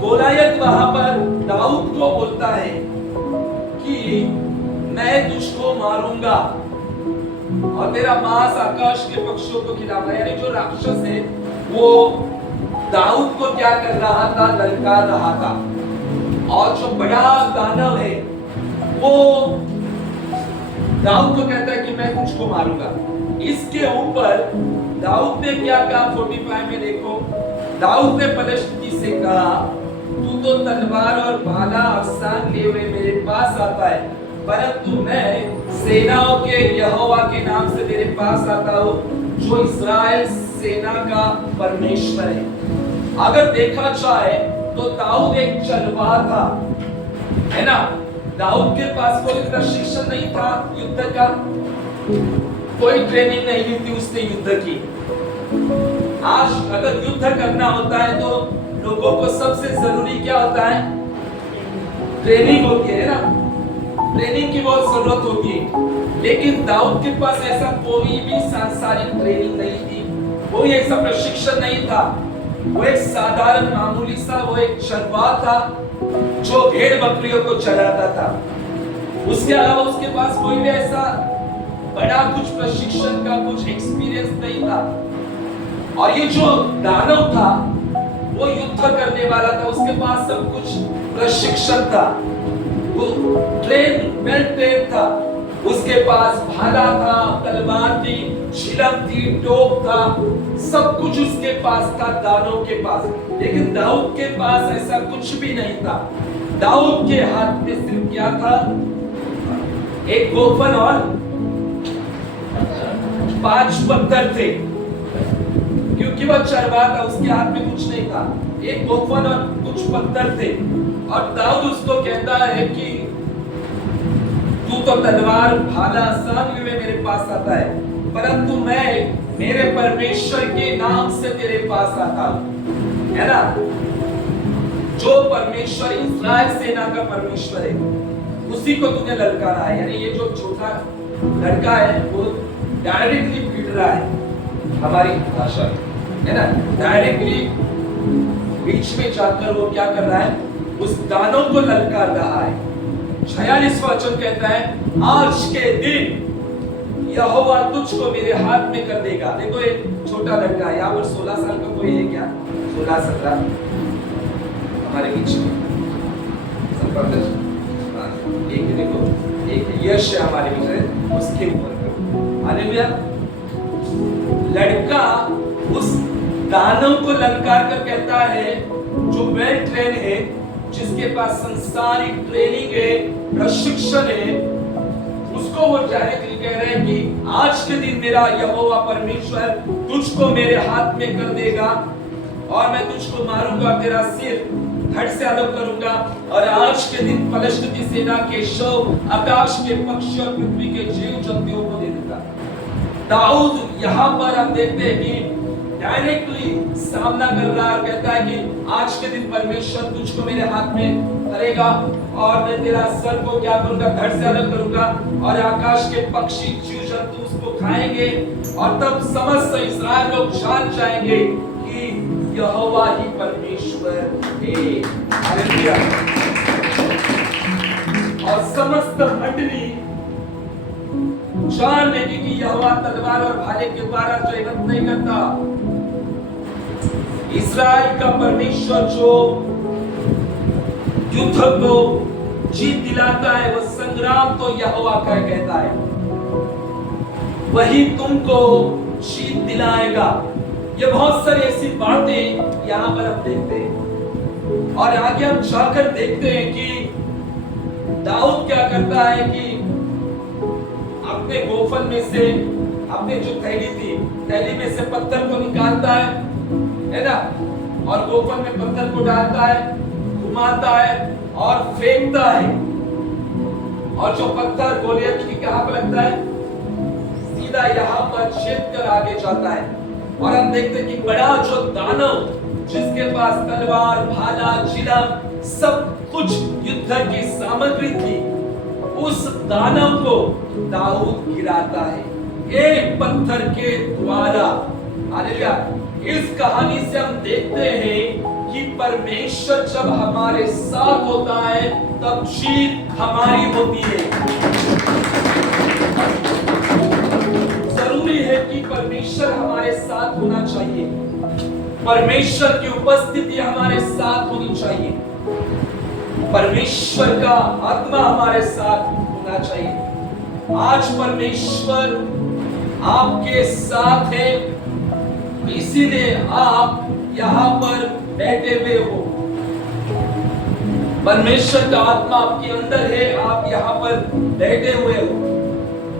गोलियत वहां पर दाऊद को बोलता है कि मैं तुझको मारूंगा और तेरा मांस आकाश के पक्षियों को खिलाऊंगा। यानी जो राक्षस है वो दाऊद को क्या कर रहा था? ललकार रहा था। और जो बड़ा दानव है वो दाऊद को कहता है कि मैं तुझको मारूंगा। इसके ऊपर दाऊद ने क्या कहा? 45 में देखो, दाऊद ने पलिश्ती से कहा, तू तो तलवार और भाला अफसान लिए हुए मेरे पास आता है, परंतु मैं सेनाओं के यहोवा के नाम से तेरे पास आता हूँ, जो इस्राएल सेना का परमेश्वर है। अगर देखा जाए तो दाऊद एक चलवार था, है ना। दाऊद के पास कोई प्रशिक्षण नहीं था युद्ध का, कोई ट्रेनिंग नहीं ली थी उसने युद्ध की। आज अगर युद्ध करना होता है तो लोगों को सबसे जरूरी क्या होता है? ट्रेनिंग होती है ना, ट्रेनिंग की बहुत जरूरत होती है। लेकिन दाऊद के पास ऐसा कोई भी सांसारिक ट्रेनिंग नहीं थी, कोई ऐसा प्रशिक्षण नहीं था। वो एक साधारण मामूली सा वो एक चरवाहा था जो भेड़ बकरियों को चराता था। उसके अलावा उसके पास कोई भी ऐसा बड़ा कुछ प्रशिक्षण का कुछ एक्सपीरियंस नहीं था। और ये जो दानव था वो युद्ध करने वाला था, उसके पास सब कुछ प्रशिक्षण था, वो वेल ट्रेन था। उसके पास भाला था, तलवार थी, छिलम थी, टोप था, सब कुछ उसके पास था दानव के पास। लेकिन दाऊद के पास ऐसा कुछ भी नहीं था। दाऊद के हाथ में सिर्फ क्या था? एक गोफन और 5 पत्थर थे, क्योंकि वह चरवाहा था, उसके हाथ में कुछ नहीं था। एक गोफन और कुछ पत्थर थे। और दाऊद उसको कहता है कि तू तो तलवार भाला आसान लिए मेरे पास आता है, परंतु मैं मेरे परमेश्वर के नाम से तेरे पास आता हूं, है ना। जो परमेश्वर इस्राएल सेना का परमेश्वर है उसी को तूने ललकारा है। यानी ये जो छोटा लड़का है वो डायरेक्टली पीट रहा है, हमारी भाषा है ना, डायरेक्टली बीच में जाकर वो क्या कर रहा है? उस दानव को ललकार रहा है। 46 वचन कहता है, आज के दिन यहोवा तुझको मेरे हाथ में कर देगा। देखो एक छोटा लड़का है, यहाँ पर 16 साल का कोई है क्या? 16-17 हमारे बीच में एक देखो, एक यश है हमारे बीच में, उसके ऊपर हालेलुया। लड़का उस दानव को ललकार कर कहता है, जो वेल ट्रेन है, जिसके पास संसारिक ट्रेनिंग है, प्रशिक्षण है, उसको वो डायरेक्टली कह रहे हैं कि आज के दिन मेरा यहोवा परमेश्वर तुझको मेरे हाथ में कर देगा और मैं तुझको मारूंगा, तेरा सिर धड़ से अलग करूंगा। और आज के दिन फलिश्ती की सेना के शव आकाश के पक्षी और पृथ्वी के जीव जंतुओं को दे दूंगा। दाऊद यहाँ पर हम देखते हैं कि डायरेक्टली सामना कर रहा है, कहता है कि आज के दिन परमेश्वर तुझको मेरे हाथ में धरेगा और मैं तेरा सर को क्या करूंगा, धड़ से अलग करूंगा और आकाश के पक्षी जीव जंतु उसको खाएंगे और तब समस्त इस्राएल लोग जान जाएंगे कि यहोवा ही परमेश्वर है। हालेलुया। और समस्त मंडली जान लेगी कि यहोवा तलवार और भाले के द्वारा जयवंत नहीं करता। इस्राएल का परमेश्वर जो युद्ध को जीत दिलाता है, वो संग्राम तो यहोवा का कहता है, वही तुमको जीत दिलाएगा। ये बहुत सारी ऐसी बातें यहाँ पर हम देखते हैं और आगे हम जाकर देखते हैं कि दाऊद क्या करता है कि अपने गोफन में से, अपने जो थैली थी, थैली में से पत्थर को निकालता है ना, और गोफन में पत्थर को डालता है, घुमाता है और फेंकता है, और जो पत्थर गोलियत की कहां पर लगता है, सीधा यहाँ पर छेद कर आगे जाता है। और हम देखते हैं कि बड़ा जो दानव जिसके पास तलवार, भाला, जिला, सब कुछ युद्ध की सामग्री थी, उस दानव को दाऊद गिराता है एक पत्थर के द्वारा। हालेलुया। इस कहानी से हम देखते हैं कि परमेश्वर जब हमारे साथ होता है तब जीत हमारी होती है। जरूरी है कि परमेश्वर हमारे साथ होना चाहिए, परमेश्वर की उपस्थिति हमारे साथ होनी चाहिए, परमेश्वर का आत्मा हमारे साथ होना चाहिए। आज परमेश्वर आपके साथ है, इसीलिए आप यहाँ पर बैठे हुए हो। परमेश्वर का आत्मा आपके अंदर है, आप यहाँ पर बैठे हुए हो।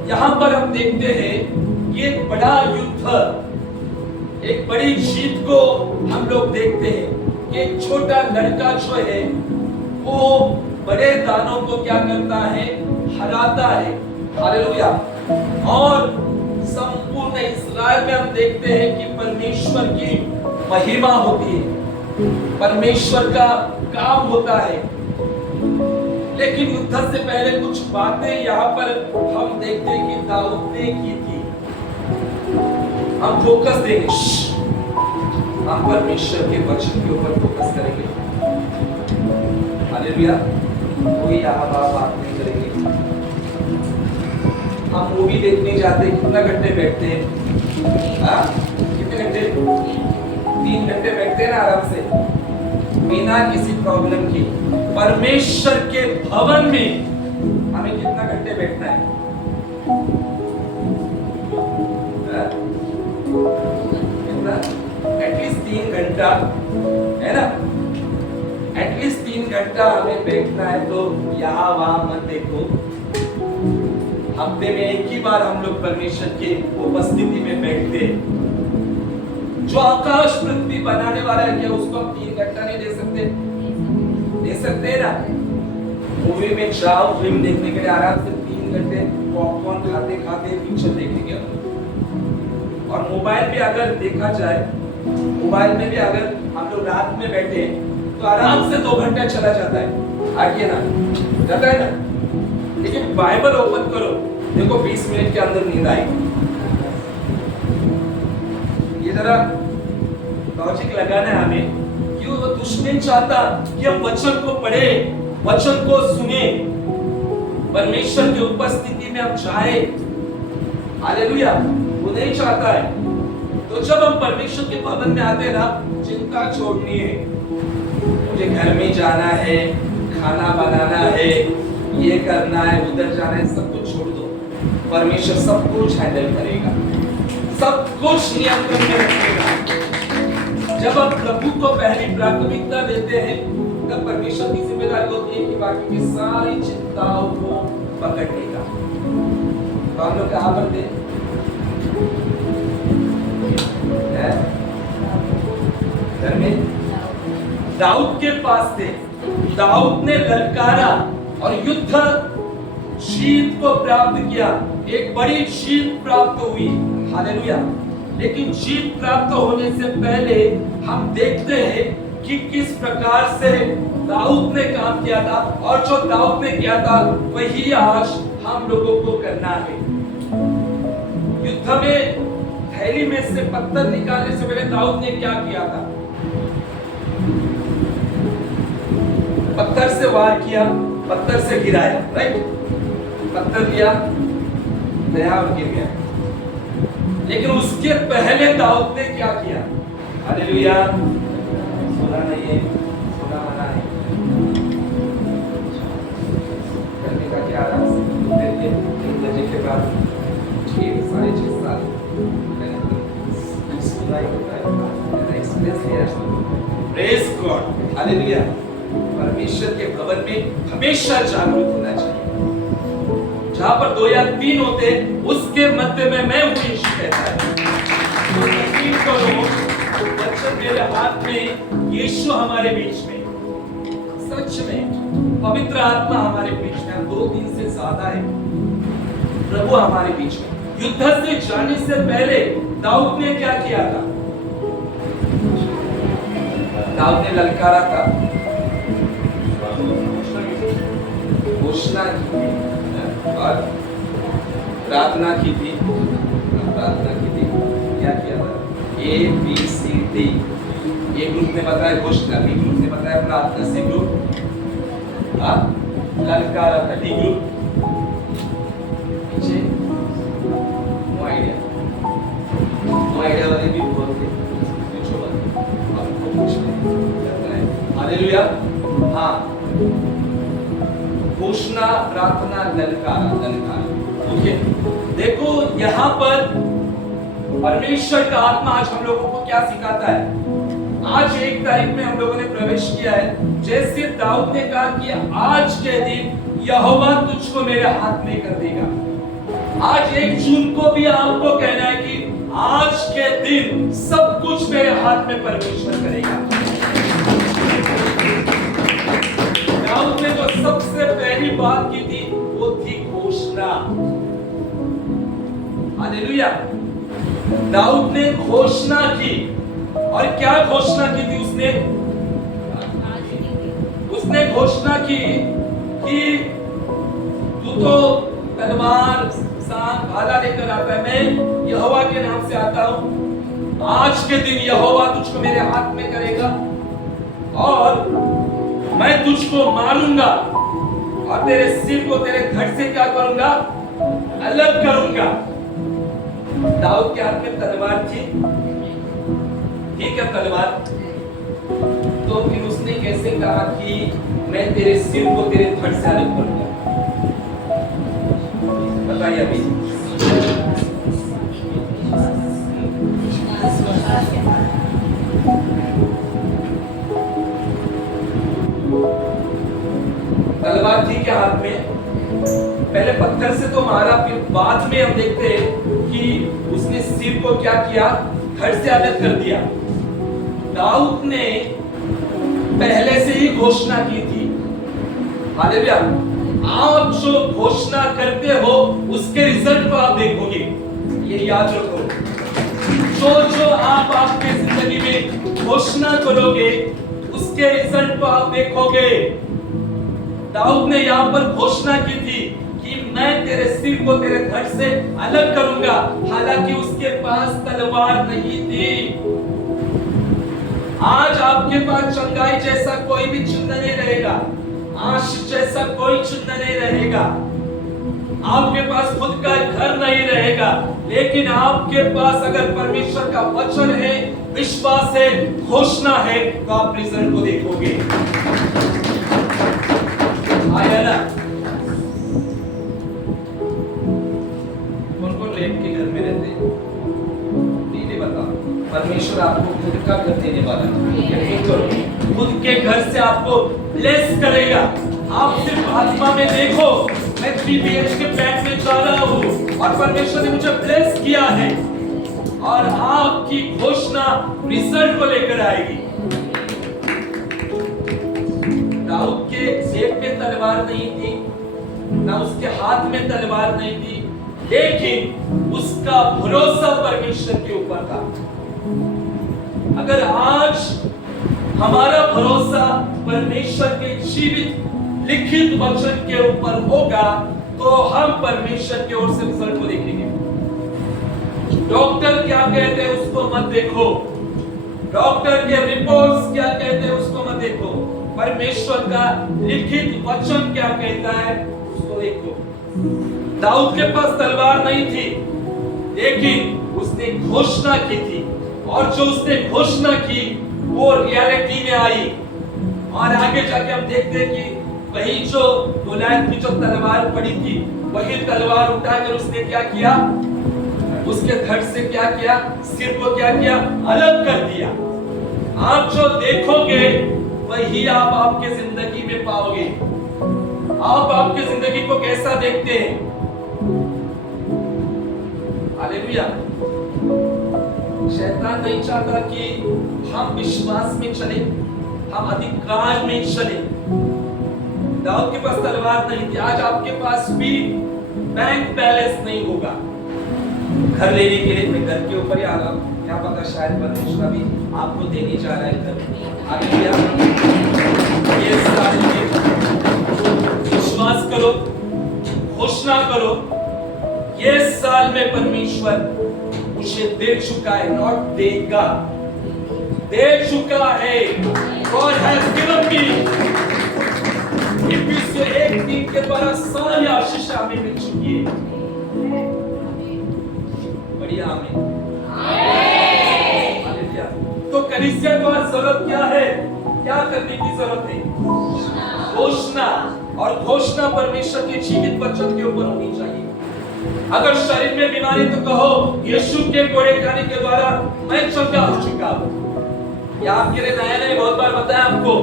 यहाँ पर हम देखते हैं कि एक बड़ा युद्ध, एक बड़ी जीत को हम लोग देखते हैं कि एक छोटा लड़का जो है वो बड़े दानों को क्या करता है, हराता है। हालेलुया। और संपूर्ण इस्राएल में हम देखते हैं कि परमेश्वर की महिमा होती है, परमेश्वर का काम होता है। लेकिन युद्ध से पहले कुछ बातें यहाँ पर हम देखते हैं कि दाऊद ने की थी। हम फोकस देंगे, हम परमेश्वर के वचन के ऊपर फोकस करेंगे। हालेलुया। कोई यहाँ बात नहीं करेंगे। हम मूवी देखने जाते हैं, कितना घंटे बैठते हैं? कितने घंटे? 3 घंटे बैठते हैं ना आराम से, बिना किसी प्रॉब्लम की। परमेश्वर के भवन में हमें कितना घंटे बैठना है? एटलीस्ट 3 घंटा, है ना? एटलीस्ट 3 घंटा हमें बैठना है। तो यहाँ वहां मत देखो, हफ्ते में एक ही बार हम लोग परमेश्वर की उपस्थिति में बैठते। जो आकाश पृथ्वी बनाने वाला है, क्या उसको हम 3 घंटा नहीं दे सकते? दे सकते हैं ना? मूवी में जाओ, फिल्म देखने के लिए आराम से 3 घंटे पॉपकॉर्न खाते खाते पिक्चर देखेंगे। और मोबाइल भी अगर देखा जाए, मोबाइल में भी अगर हम लोग रात में बैठे तो आराम से 2 घंटा चला जाता है। आगे ना जाता है ना? लेकिन बाइबल ओपन करो, देखो 20 मिनट के अंदर नींद आएगी। ये जरा लॉजिक लगाना है हमें। क्यों दुश्मन चाहता कि हम वचन को पढ़े, वचन को सुने, परमेश्वर की उपस्थिति में हम जाए। हालेलुया। वो नहीं चाहता है। तो जब हम परमेश्वर के भवन में आते हैं ना, चिंता छोड़नी है। मुझे घर में जाना है, खाना बनाना है, ये करना है, उधर जाना है, सब कुछ छोड़ दो। परमेश्वर सब कुछ हैंडल करेगा, सब कुछ नियंत्रण में रखेगा। जब आप प्रभु को पहली प्राथमिकता देते हैं, तब परमेश्वर की जिम्मेदारी होती है कि बाकी की सारी चिंताओं को पकड़ लेगा। तो हम लोग कहाँ पर थे? घर में दाऊद के पास थे। दाऊद ने ललकारा और युद्ध जीत को प्राप्त किया, एक बड़ी जीत प्राप्त हुई। हालेलुया। लेकिन जीत प्राप्त होने से पहले हम देखते हैं कि किस प्रकार से दाऊद ने काम किया था, और जो दाऊद ने किया था वही आज हम लोगों को करना है। युद्ध में थैली में से पत्थर निकालने से पहले दाऊद ने क्या किया था? पत्थर से वार किया, पत्थर से गिराया, राइट? पत्थर दिया, दया और गिर गया। लेकिन उसके पहले दाऊद ने क्या किया? हालेलुया। सुना नहीं है, सुना मना है। करने का क्या आराम से देखिए, 3 बजे के बाद 6 साढ़े 6 साल मैंने सुना ही होता है, मैंने एक्सपीरियंस किया है। Praise God, hallelujah. परमेश्वर के भवन में हमेशा जागरूक होना चाहिए। जहां पर 2 या 3 होते उसके मध्य में मैं हूं, यीशु कहता है। तो यकीन करो, वचन मेरे हाथ में, यीशु हमारे बीच में, सच में पवित्र आत्मा हमारे बीच में 2 दिन से ज्यादा है। प्रभु हमारे बीच में। युद्ध से जाने से पहले दाऊद ने क्या किया था? दाऊद ने ललकारा था, घोषणा की और प्रार्थना की थी। प्रार्थना की थी, क्या किया था? ABCD। ए ग्रुप ने बताया घोषणा, बी ग्रुप ने बताया प्रार्थना, सी ग्रुप ललकारा था, डी ग्रुप पीछे नो आइडिया वाले भी बहुत थे। पूछो मत, आपको पूछने लगता है। हालेलुया। हाँ, घोषणा, प्रार्थना, ललकारा। ओके, देखो यहाँ पर परमेश्वर का आत्मा आज हम लोगों को क्या सिखाता है? आज 1 तारीख में हम लोगों ने प्रवेश किया है। जैसे दाऊद ने कहा कि आज के दिन यहोवा तुझको मेरे हाथ में कर देगा। आज 1 जून को भी आपको कहना है कि आज के दिन सब कुछ मेरे हाथ में परमेश्वर करेगा। दाऊद ने जो सबसे पहली बात की थी वो थी घोषणा। हालेलुया। दाऊद ने घोषणा की, और क्या घोषणा की थी उसने? उसने घोषणा की कि तू तो तलवार, सांप, भाला लेकर आता है, मैं यहोवा के नाम से आता हूं। आज के दिन यहोवा तुझको मेरे हाथ में करेगा और मैं तुझको मारूंगा और तेरे सिर को तेरे धड़ से क्या करूंगा? अलग करूंगा। दाऊद के हाथ में तलवार थी, ठीक है, तलवार। तो फिर उसने कैसे कहा कि मैं तेरे सिर को तेरे धड़ से अलग करूंगा? बताइए अभी। तलवार थी क्या हाथ में? पहले पत्थर से तो मारा, फिर बाद में हम देखते हैं कि उसने सिर को क्या किया? धड़ से अलग कर दिया। दाऊद ने पहले से ही घोषणा की थी। हालेलुया। आप जो घोषणा करते हो उसके रिजल्ट को आप देखोगे, ये याद रखो। जो आप आपके जिंदगी में घोषणा करोगे उसके रिजल्ट को आप देखोगे। दाऊद ने यहाँ पर घोषणा की थी कि मैं तेरे सिर को तेरे धड़ से अलग करूंगा, हालांकि उसके पास तलवार नहीं थी। आज आपके पास चंगाई जैसा कोई भी चिन्ह नहीं रहेगा, आशीष जैसा कोई चिन्ह नहीं रहेगा, आपके पास खुद का घर नहीं रहेगा, लेकिन आपके पास अगर परमेश्वर का वचन है, विश्वास है, घोषणा है, तो आप रिजल्ट को देखोगे। आया ना? कौन-कौन रेप के घर में रहते हैं? नहीं बता। परमेश्वर आपको खुद का घर देने वाला है। यकीन करो, खुद के घर से आपको ब्लेस करेगा। आप सिर्फ आत्मा में देखो, मैं 3 BHK फ्लैट में जा रहा हूँ और परमेश्वर ने मुझे ब्लेस किया है, और आपकी घोषणा रिजल्ट को लेकर आएगी। दाऊद के जेब में तलवार नहीं थी, ना उसके हाथ में तलवार नहीं थी, लेकिन उसका भरोसा परमेश्वर के ऊपर था। अगर आज हमारा भरोसा परमेश्वर के जीवित लिखित वचन के ऊपर होगा तो हम परमेश्वर की ओर से रिजल्ट को देखेंगे। डॉक्टर क्या कहते हैं उसको मत देखो, डॉक्टर के रिपोर्ट्स क्या कहते हैं उसको मत देखो, परमेश्वर का लिखित वचन क्या कहता है उसको देखो। दाऊद के पास तलवार नहीं थी, लेकिन उसने घोषणा की थी, और जो उसने घोषणा की वो रियलिटी में आई। और आगे जाके हम देखते हैं कि वही जो गोलियत की जो तलवार पड़ी थी, वही तलवार उठाकर उसने क्या किया, उसके धड़ से क्या किया, सिर को क्या किया, अलग कर दिया। आप जो देखोगे वही आप आपके जिंदगी में पाओगे। आप आपकी जिंदगी को कैसा देखते हैं? हालेलुया। शैतान नहीं चाहता कि हम विश्वास में चले, हम अधिकार में चले। दाऊद के पास तलवार नहीं थी, आज आपके पास भी बैंक बैलेंस नहीं होगा घर लेने के लिए। मैं घर के ऊपर ही आ रहा हूं, क्या पता शायद परमेश्वर भी आपको देने जा रहा है घर। हालेलुया। ये साल में विश्वास करो, घोषणा करो, ये साल में परमेश्वर मुझे दे चुका है, नॉट देगा, दे चुका है। God has given me। इफिसियों 1:3 के द्वारा सारी आशीष हमें मिल चुकी है। बढ़िया, आमीन। हालेलुया। तो कलीसिया को आज जरूरत क्या है, क्या करने की जरूरत है? घोषणा। और घोषणा परमेश्वर के जीवित वचन के ऊपर होनी चाहिए। अगर शरीर में बीमारी तो कहो यीशु के कोड़े खाने के द्वारा मैं चंगा हो चुका हूं। या आपके लिए नया नया बहुत बार बताया आपको,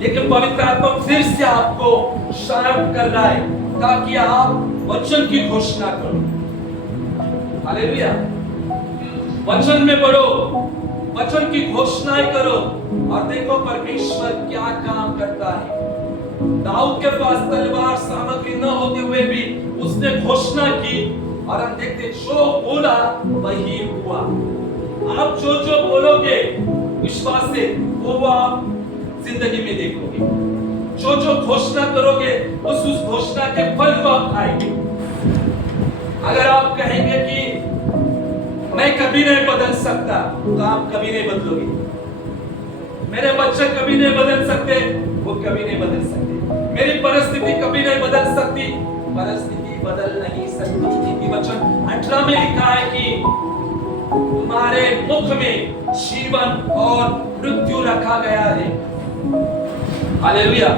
लेकिन पवित्र आत्मा फिर से आपको शांत कर रहा है ताकि आप वचन की घोषणा करो। हालेलुया। वचन में बढ़ो, वचन की घोषणाएं करो, और देखो परमेश्वर क्या काम करता है। दाऊद के पास तलवार सामग्री न होते हुए भी उसने घोषणा की, और हम देखते जो बोला वही हुआ। आप जो जो बोलोगे विश्वास से वो आप जिंदगी में देखोगे। जो जो घोषणा करोगे उस घोषणा के फल को आप खाएंगे। अगर आप कहेंगे कि मैं कभी नहीं बदल सकता, तो आप कभी नहीं बदलोगे। मेरे बच्चे कभी नहीं बदल सकते, वो कभी नहीं बदल सकते। मेरी परिस्थिति कभी नहीं बदल सकती, परिस्थिति बदल नहीं सकती। नीति वचन 18 में लिखा है कि तुम्हारे मुख में जीवन और मृत्यु रखा गया है। हालेलुया।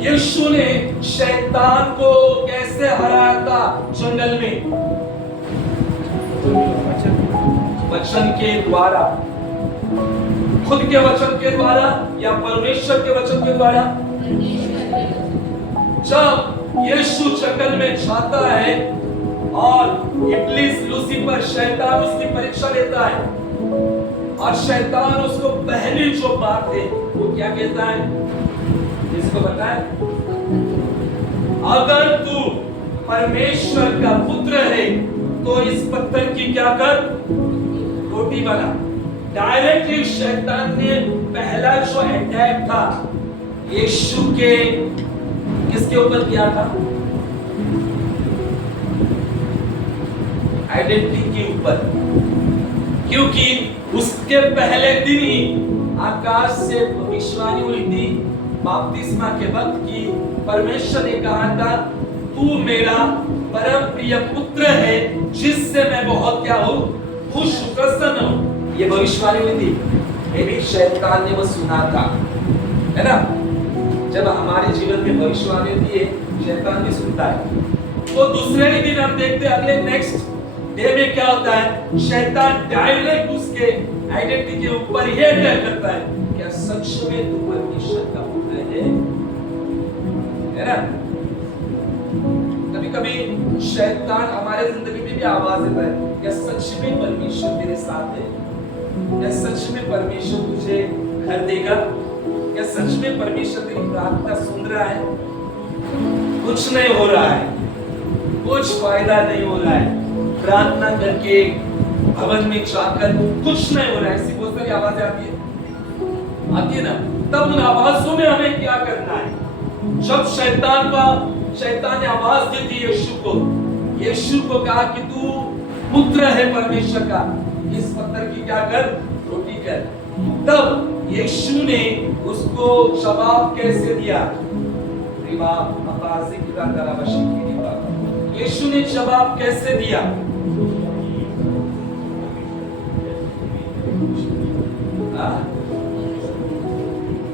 यीशु ने शैतान को कैसे हराया था जंगल में? वचन के द्वारा, खुद के वचन के द्वारा या परमेश्वर के वचन के द्वारा? जब यीशु जंगल में जाता है और इब्लीस लूसीफर शैतान उसकी परीक्षा लेता है, और शैतान उसको पहली जो बात है वो क्या कहता है, इसको बताए, अगर तू परमेश्वर का पुत्र है तो इस पत्थर की क्या कर, रोटी बना। डायरेक्टली शैतान ने पहला जो अटैक था यीशु के किसके ऊपर किया था? आइडेंटिटी के ऊपर। क्योंकि उसके पहले दिन ही आकाश से भविष्यवाणी हुई थी बपतिस्मा के वक्त की। परमेश्वर ने कहा था तू मेरा परम प्रिय पुत्र है जिससे मैं बहुत क्या हूं, खुश प्रसन्न हूं। ये भविष्यवाणी हुई थी। ये भी शैतान ने वो सुना था, है ना? जब हमारे जीवन में भविष्यवाणी होती है शैतान भी सुनता है। तो दूसरे ही दिन हम देखते हैं अगले नेक्स्ट डे में क्या होता है, शैतान डायरेक्ट उसके आइडेंटिटी के ऊपर ही अटैक करता है। क्या सच में तू परमेश्वर का पुत्र है ना? कभी कभी शैतान हमारे जिंदगी में भी आवाज देता है, क्या सच में परमेश्वर तेरे साथ है? क्या सच में परमेश्वर तुझे घर देगा? क्या सच में परमेश्वर तेरी प्रार्थना सुन रहा है? कुछ नहीं हो रहा है, कुछ फायदा नहीं हो रहा है। प्रार्थना करके भवन में जाकर कुछ नहीं हो रहा है, ऐसी बहुत सारी आवाजें आती है ना, तब उन आवाजों में हमें क्या करना है? जब शैतान ने आवाज दी थी यीशु को कहा कि तू पुत्र है परमेश्वर का, इस पत्थर की क्या कर, रोटी कर। तब यीशु ने उसको जवाब कैसे दिया? यीशु ने जवाब कैसे दिया?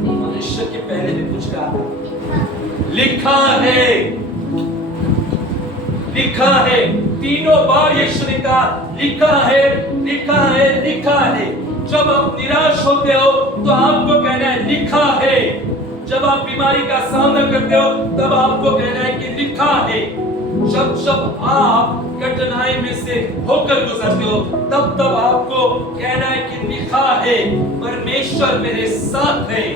मनुष्य के पहले भी कुछ कहा था, लिखा है, तीनों बार यीशु ने कहा लिखा है। जब आप निराश होते हो तो आपको कहना है लिखा है। जब आप बीमारी का सामना करते हो तब आपको कहना है कि लिखा है। जब आप कठिनाई में से होकर गुजरते हो तब आपको कहना है कि लिखा है, परमेश्वर मेरे साथ है,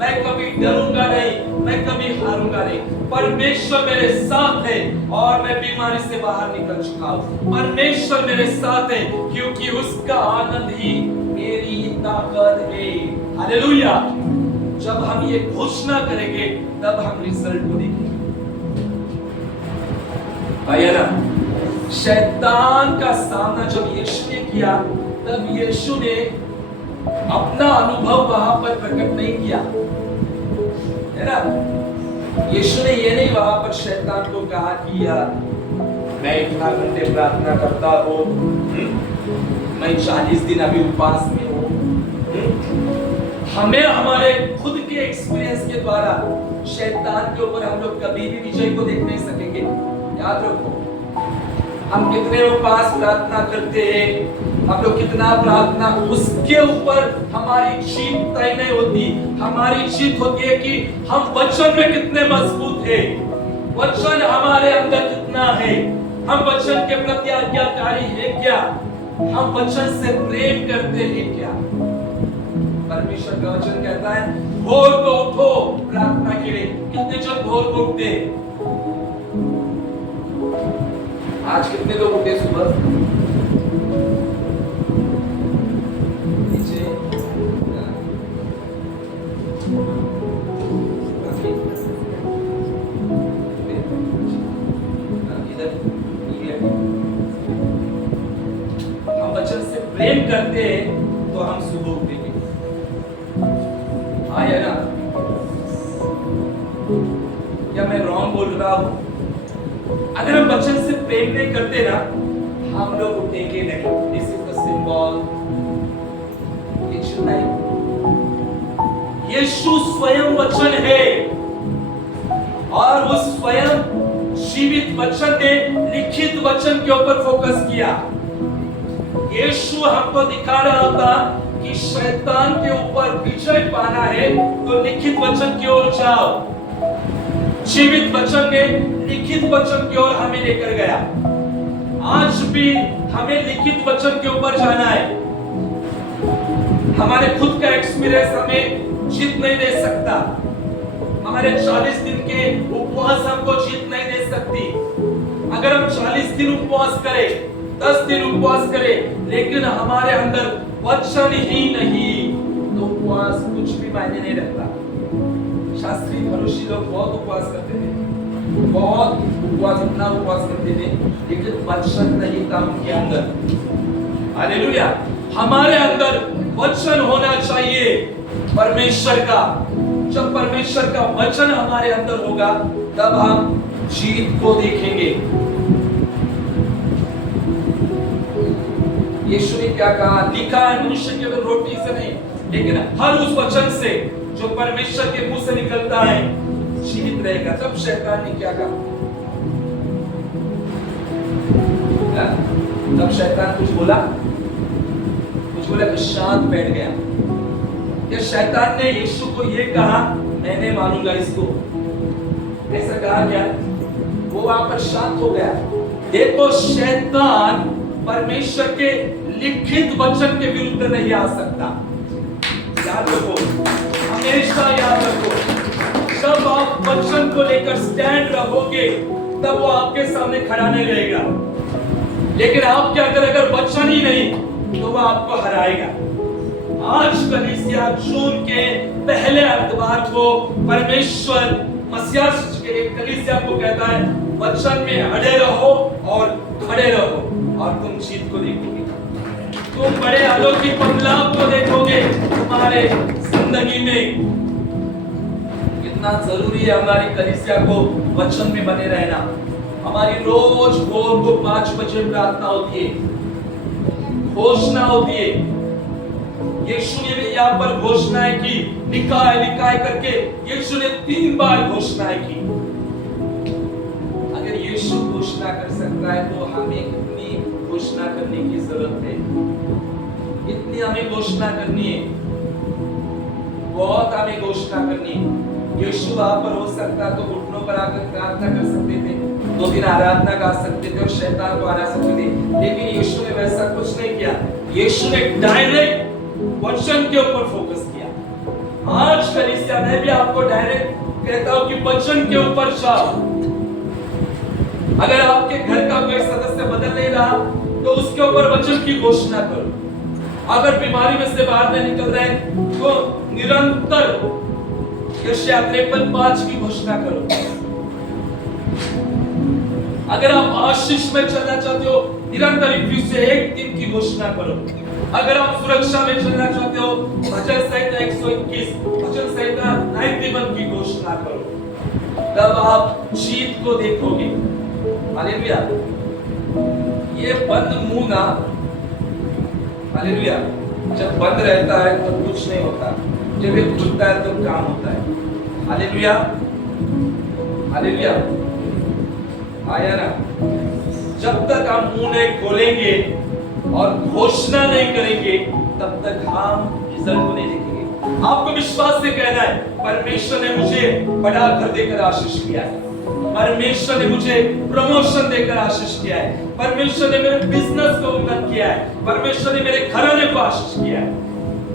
मैं कभी डरूंगा नहीं, मैं कभी हारूंगा नहीं, परमेश्वर मेरे साथ है और मैं बीमारी से बाहर निकल चुका हूं। परमेश्वर मेरे साथ है क्योंकि उसका आनंद ही मेरी ताकत है। हालेलुया। जब हम ये घोषणा करेंगे तब हम रिजल्ट को देखेंगे। भाई ना, शैतान का सामना जब यीशु ने किया तब यीशु ने अपना अनुभव वहां पर प्रकट नहीं किया, है ना। यीशु ने ये नहीं वहां पर शैतान को कहा कि मैं इतना घंटे प्रार्थना करता हूं, मैं 40 दिन अभी उपवास में हूं। हमें हमारे खुद के एक्सपीरियंस के द्वारा शैतान के ऊपर हम लोग कभी भी विजय को देख नहीं सकेंगे। याद रखो, हम कितने उपवास प्रार्थना करते हैं, हम लोग कितना प्रार्थना, उसके ऊपर हमारी जीत तय नहीं होती। हमारी जीत होती है कि हम वचन में कितने मजबूत हैं, वचन हमारे अंदर कितना है, हम वचन के प्रति आज्ञाकारी है क्या, हम वचन से प्रेम करते हैं क्या। परमेश्वर का वचन कहता है भोर को उठो प्रार्थना के लिए। कितने जन भोर को उठते हैं? आज कितने लोग उठे सुबह? नीचे हम वचन से प्रेम करते हैं तो हम सुबह उठेंगे। आया ना? क्या मैं रॉन्ग बोल रहा हूं? अगर हम वचन से प्रेम नहीं करते ना, हम लोग उठेंगे नहीं। This is the symbol. यीशु नहीं, यीशु स्वयं वचन है और उस स्वयं जीवित वचन ने लिखित वचन के ऊपर फोकस किया। यीशु हमको दिखा रहा था कि शैतान के ऊपर विजय पाना है तो लिखित वचन की ओर जाओ। जीवित वचन ने लिखित वचन की ओर हमें लेकर गया। आज भी हमें लिखित वचन के ऊपर जाना है। हमारे खुद का एक्सपीरियंस हमें जीत नहीं दे सकता। हमारे 40 दिन के उपवास हमको जीत नहीं दे सकती। अगर हम 40 दिन उपवास करें, 10 दिन उपवास करें, लेकिन हमारे अंदर वचन ही नहीं, तो उपवास कुछ भी मायने नहीं रखता। शास्त्री मनुष्य लोग बहुत उपवास करते थे, बहुत उपवास, इतना उपवास करते थे, लेकिन वचन नहीं था उनके अंदर। हालेलुया। हमारे अंदर वचन होना चाहिए परमेश्वर का। जब परमेश्वर का वचन हमारे अंदर होगा तब हम जीत को देखेंगे। यीशु ने क्या कहा? लिखा है मनुष्य केवल रोटी से नहीं, लेकिन हर उस वचन से जो परमेश्वर के मुंह से निकलता है जीवित रहेगा। तब शैतान ने क्या कहा? तब शैतान कुछ बोला तो शांत बैठ गया। या शैतान ने यीशु को ये कहा मैं नहीं मानूंगा इसको, ऐसा कहा क्या? वो वहां पर शांत हो गया। देखो, शैतान परमेश्वर के लिखित वचन के विरुद्ध नहीं आ सकता। याद रखो, हमेशा याद रखो, जब आप वचन को लेकर स्टैंड रहोगे तब वो आपके सामने खड़ा नहीं रहेगा। लेकिन आप क्या करें, अगर वचन ही नहीं तो वह आपको हराएगा। आज कलीसिया जून के पहले अर्थवार को परमेश्वर मसीहा के कलीसिया को कहता है वचन में अड़े रहो और खड़े रहो और तुम जीत को देखोगे, तुम बड़े अलौकिक बदलाव को देखोगे तुम्हारे जिंदगी में। कितना जरूरी है हमारी कलीसिया को वचन में बने रहना। हमारी रोज भोर को 5 बजे प्रार्थना होती है, घोषणा होती है। यीशु ने भी यहाँ पर घोषणाएं की, निकाय निकाय करके यीशु ने 3 बार घोषणाएं की। अगर यीशु घोषणा कर सकता है तो हमें कितनी घोषणा करने की जरूरत है, इतनी हमें घोषणा करनी है, बहुत हमें घोषणा करनी है। यीशु वहां पर हो सकता तो घुटनों पर आकर प्रार्थना कर सकते थे, 2 दिन आराधना गा सकते थे और शैतान को हरा सकते थे, लेकिन यीशु ने वैसा कुछ नहीं किया। यीशु ने डायरेक्ट वचन के ऊपर फोकस किया। आज कलीसिया मैं भी आपको डायरेक्ट कहता हूं कि वचन के ऊपर जाओ। अगर आपके घर का कोई सदस्य बदल नहीं रहा तो उसके ऊपर वचन की घोषणा करो। अगर बीमारी में से बाहर नहीं निकल रहे तो निरंतर यशायाह 53:5 की घोषणा करो। अगर आप आशीष में चलना चाहते हो निरंतर 21 से 1 दिन की घोषणा करो। अगर आप सुरक्षा में चलना चाहते हो भजन संहिता 121, भजन संहिता 91 की घोषणा करो, तब आप जीत को देखोगे। हालेलुया। ये बंद मुंह ना, हालेलुया, जब बंद रहता है तो कुछ नहीं होता, जब ये खुलता है तो काम होता है। Hallelujah, hallelujah. आया ना? जब तक हम मुंह नहीं खोलेंगे और घोषणा नहीं करेंगे तब तक हम रिजल्ट को नहीं देखेंगे। आपको विश्वास से कहना है परमेश्वर ने मुझे बड़ा घर देकर आशीष किया है, परमेश्वर ने मुझे प्रमोशन देकर आशीष किया है, परमेश्वर ने मेरे बिजनेस को उन्नत किया है, परमेश्वर ने मेरे घराने को आशीष किया है।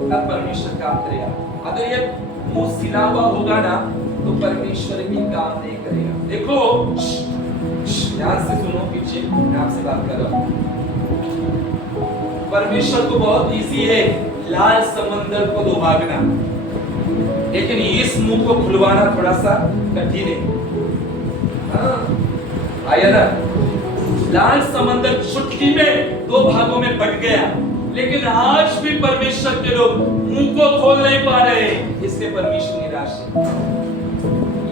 तब परमेश्वर काम करेगा। अगर ये मुंह सिला हुआ होगा ना तो परमेश्वर भी काम नहीं करेगा। देखो, ध्यान से सुनो, पीछे मैं आपसे बात कर रहा हूं। परमेश्वर को बहुत इजी है लाल समंदर को डुबाना, लेकिन इस मुंह को खुलवाना थोड़ा सा कठिन है। आया ना? लाल समंदर चुटकी में 2 भागों में बट गया, लेकिन आज भी परमेश्वर के लोग मुंह को खोल नहीं पा रहे, इससे परमेश्वर निराश है।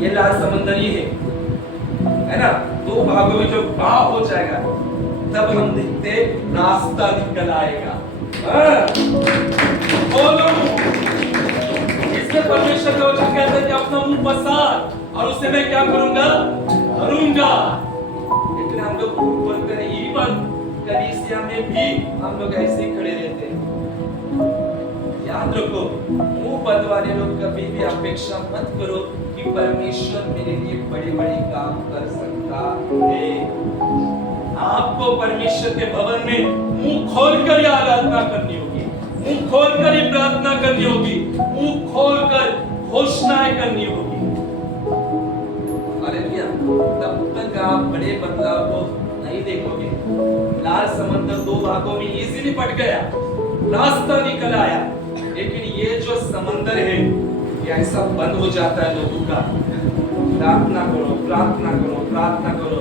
ये लाल समंदर ही है ना? 2 भागों में जो भाव हो जाएगा तब हम देखते रास्ता निकल आएगा। बोलो, इसलिए परमेश्वर का वचन कहता है कि अपना मुंह पसार और उसे मैं क्या करूंगा? करूंगा। लेकिन हम लोग बोलते हैं, इवन कलीसिया में भी हम लोग ऐसे ही खड़े रहते हैं। याद रखो, मुंह बंद वाले लोग कभी भी अपेक्षा मत करो कि परमेश्वर मेरे लिए बड़े-बड़े काम कर सकता है। आपको परमेश्वर के भवन में मुंह खोलकर ही आराधना करनी होगी, मुंह खोलकर ही प्रार्थना करनी होगी, मुंह खोलकर घोषणाएं करनी होगी। हालेलुया। तब तक आप बड़े बदलाव को नहीं देखोगे। लाल समंदर 2 भागों में इजीली पट गया, रास्ता निकल आया, लेकिन ये जो समंदर है ये ऐसा बंद हो जाता है लोगों का। प्रार्थना करो, प्रार्थना करो, प्रार्थना करो।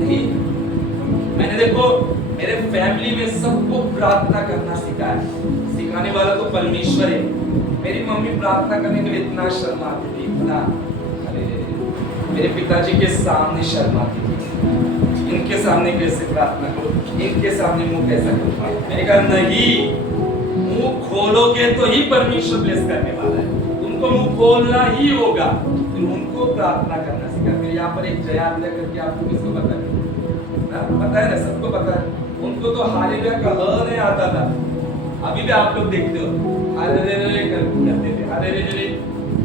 नहीं, मैंने देखो मेरे फैमिली में सबको प्रार्थना करना सिखाया। सिखाने वाला तो परमेश्वर है। मेरी मम्मी प्रार्थना करने के लिए इतना शर्माती थी, इतना, मेरे पिताजी के सामने शर्माती थी। इनके सामने कैसे प्रार्थना करो, इनके सामने मुंह कैसा करो? मैंने कहा नहीं, मुंह खोलोगे तो ही परमेश्वर ब्लेस करने वाला है, उनको मुंह खोलना ही होगा। तो उनको प्रार्थना करना सिखा। फिर यहाँ पर एक जयात्या करके आपको किसको पता है? पता है ना, सबको पता है। उनको तो हालेलुया का ह नहीं आता था। अभी भी आप लोग देखते हो हालेलुया करते थे, हालेलुया,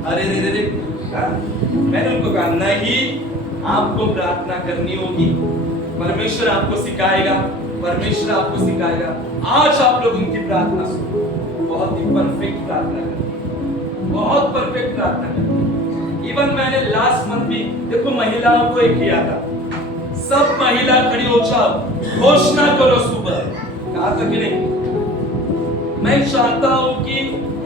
हालेलुया। मैंने उनको कहा नहीं, आपको प्रार्थना करनी होगी, परमेश्वर आपको सिखाएगा, परमेश्वर आपको सिखाएगा। आज आप लोग उनकी प्रार्थना सुनो, बहुत ही परफेक्ट प्रार्थना करती है, बहुत परफेक्ट प्रार्थना करती है। इवन मैंने लास्ट मंथ भी देखो महिलाओं को एक किया था, सब महिला खड़ी हो जाओ, घोषणा करो सुबह। कहा था कि नहीं? मैं चाहता हूं कि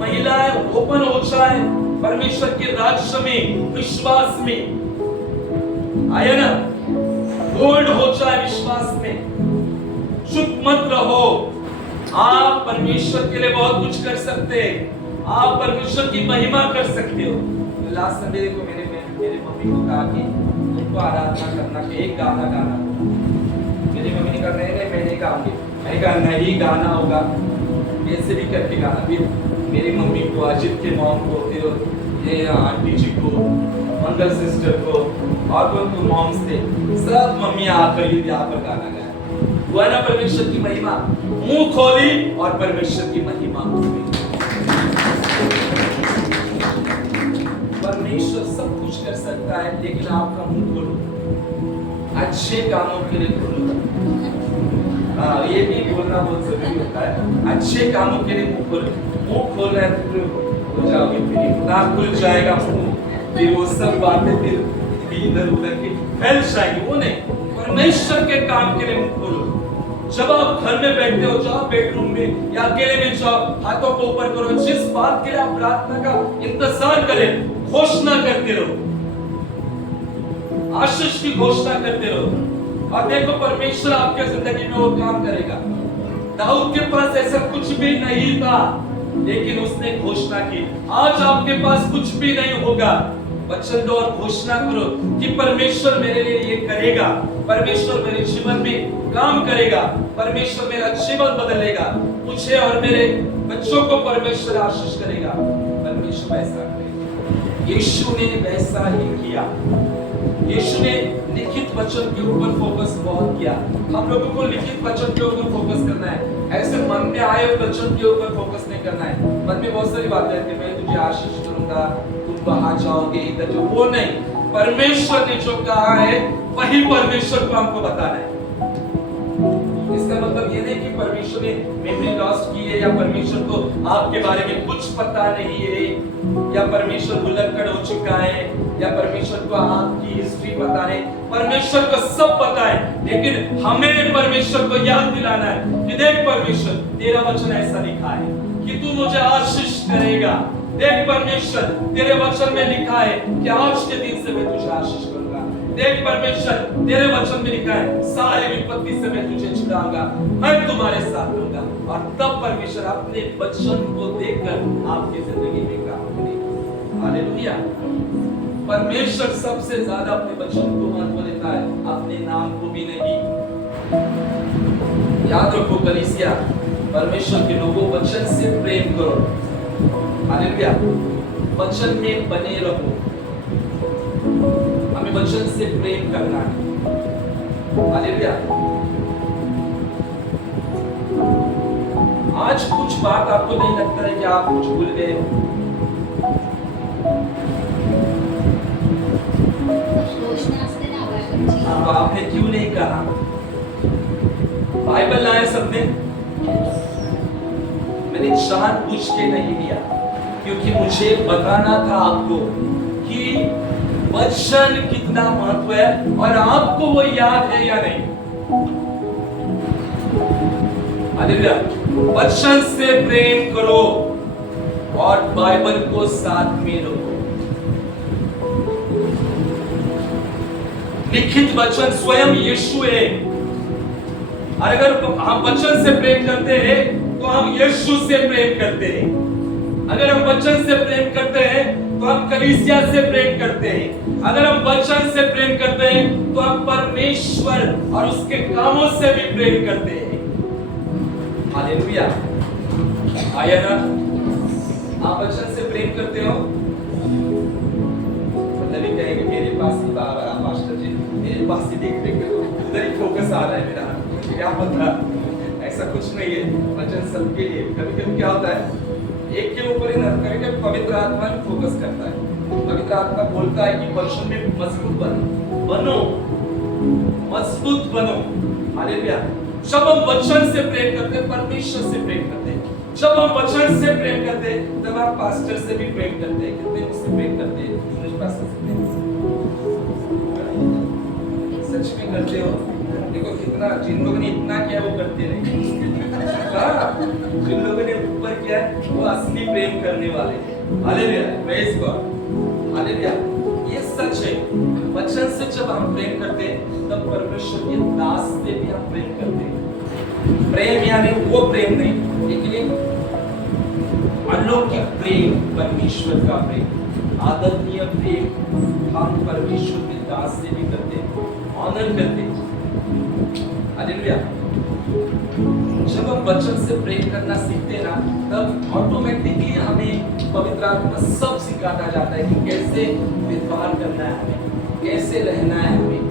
महिलाएं ओपन हो जाए परमेश्वर के राज्य में, विश्वास में, आया ना, बोल्ड हो जाए विश्वास में। चुप मत रहो, आप परमेश्वर के लिए बहुत कुछ कर सकते हैं, आप परमेश्वर की महिमा कर सकते हो। लास्ट संडे को मेरे मम्मी को कहा कि तुमको आराधना करना के एक गाना गाना। मेरी मम्मी ने कहा नहीं मैंने गाऊंगी। मैंने कहा नहीं गाना होगा, कैसे भी करके गाना। फिर मेरी मम्मी को, अजित के मॉम को, फिर ये आंटी जी को, मंगल सिस्टर को, और कोई मॉम्स थे, सब मम्मी आकर यहाँ पर गाना गाया। हुआ ना परमेश्वर की महिमा, मुंह खोली और परमेश्वर की महिमा हो गई। परमेश्वर सब कुछ कर सकता है, लेकिन आपका मुंह खोलो, अच्छे कामों के लिए खोलो। हाँ, ये भी बोलना बहुत जरूरी होता है। अच्छे कामों के लिए मुंह खोलो। मुंह खोलना है तो हो जाओगे, फिर ना खुल जाएगा मुंह, फिर वो सब बातें फिर इधर उधर की फैल जाएगी। वो नहीं, परमेश्वर के काम के लिए मुंह खोलो। जब आप घर में बैठते हो, जाओ बेडरूम में या अकेले में जाओ, हाथों को ऊपर करो, जिस बात के लिए आप प्रार्थना का इंतजार करें, घोषणा करते रहो, आशीष की घोषणा करते रहो, और देखो परमेश्वर आपके जिंदगी में वो काम करेगा। दाऊद के पास ऐसा कुछ भी नहीं था, लेकिन उसने घोषणा की। आज आपके पास कुछ भी नहीं होगा, वचन दो और घोषणा करो कि परमेश्वर मेरे लिए ये करेगा, परमेश्वर मेरे जीवन में काम करेगा, परमेश्वर मेरा जीवन बदलेगा, मुझे और मेरे बच्चों को परमेश्वर आशीष करेगा। परमेश्वर ऐसा करेगा। यीशु ने वैसा ही किया। यीशु ने लिखित वचन के ऊपर फोकस बहुत किया। हम लोगों को लिखित वचन के ऊपर फोकस करना है, ऐसे मन में आए वचन के ऊपर फोकस नहीं करना है। मन में बहुत सारी बातें आती है, मैं तुझे आशीष करूंगा, तुम वहां जाओगे, इधर जो, वो नहीं। परमेश्वर ने जो कहा है वही परमेश्वर को हमको बताना है। इसका मतलब ये नहीं कि परमेश्वर ने मेमोरी लॉस की है, या परमेश्वर को आपके बारे में कुछ पता नहीं है, या परमेश्वर भुलक्कड़ हो चुका है, या परमेश्वर को आपकी हिस्ट्री पता नहीं। परमेश्वर को सब पता है, लेकिन हमें परमेश्वर को याद दिलाना है कि देख परमेश्वर, तेरा वचन ऐसा लिखा है कि तू मुझे आशीष करेगा। देख परमेश्वर, तेरे वचन में लिखा है कि आज के दिन से मैं तुझे आशीष करूंगा। देख परमेश्वर, तेरे वचन में लिखा है सारी विपत्ति से मैं तुझे छुड़ाऊंगा, मैं तुम्हारे साथ रहूंगा। और तब परमेश्वर अपने वचन को देखकर आपकी जिंदगी में काम करेगा। हालेलुया। परमेश्वर सबसे ज्यादा अपने वचन को महत्व देता है, अपने नाम को भी नहीं। याद रखो कलीसिया, परमेश्वर के लोगों, वचन से प्रेम करो। हालेलुया। वचन में बने रहो, हमें वचन से प्रेम करना है। हालेलुया। आज कुछ बात आपको नहीं लगता है कि आप कुछ भूल गए हो? तो आपने क्यों नहीं कहा? बाइबल लाए सबने, मैंने जानबूझ के नहीं लिया, क्योंकि मुझे बताना था आपको कि वचन कितना महत्व है और आपको वो याद है या नहीं। हालेलुया। वचन से प्रेम करो और बाइबल को साथ में रखो। लिखित वचन स्वयं यीशु है। अगर हम वचन से प्रेम करते हैं तो हम यीशु से प्रेम करते हैं। अगर हम वचन से प्रेम करते हैं तो हम कलीसिया से प्रेम करते हैं। अगर हम वचन से प्रेम करते हैं तो हम परमेश्वर और उसके कामों से भी प्रेम करते हैं। हालेलुया। आया ना? आप वचन से प्रेम करते हो? मतलब ये कहेंगे मेरे पास ही बाबा पास्टर जी, मेरे पास ही देख देख के उधर ही फोकस आ रहा है मेरा। क्या पता, ऐसा कुछ नहीं है। वचन सबके लिए। कभी कभी क्या होता है, एक के ऊपर ही ना, कभी कभी पवित्र आत्मा भी फोकस करता है। पवित्र आत्मा बोलता है कि वचन में मजबूत बनो, मजबूत बनो। हालेलुया। जब हम वचन से प्रेम करते हैं, परमेश्वर से प्रेम करते हैं। जब हम वचन से प्रेम करते हैं, तब आप पास्टर से भी प्रेम करते हैं। कितने मुझसे प्रेम करते हैं? पास्टर से प्रेम। सच में करते हो? देखो कितना, जिन लोगों ने इतना किया वो करते नहीं। हाँ, जिन लोगों ने ऊपर किया है वो असली प्रेम करने वाले। Hallelujah, praise God, hallelujah. ये सच है, वचन से जब हम प्रेम करते हैं तब परमेश्वर के दास से भी हम प्रेम करते हैं। प्रेम यानी वो प्रेम नहीं, लेकिन अलौकिक प्रेम, परमेश्वर का प्रेम, आदरणीय प्रेम हम परमेश्वर के दास से भी करते हैं, ऑनर करते हैं। हालेलुया। जब हम वचन से प्रेम करना सीखते हैं ना, तब ऑटोमेटिकली हमें पवित्र आत्मा सब सिखाता जाता है कि कैसे व्यवहार करना है हमें, कैसे रहना है हमें,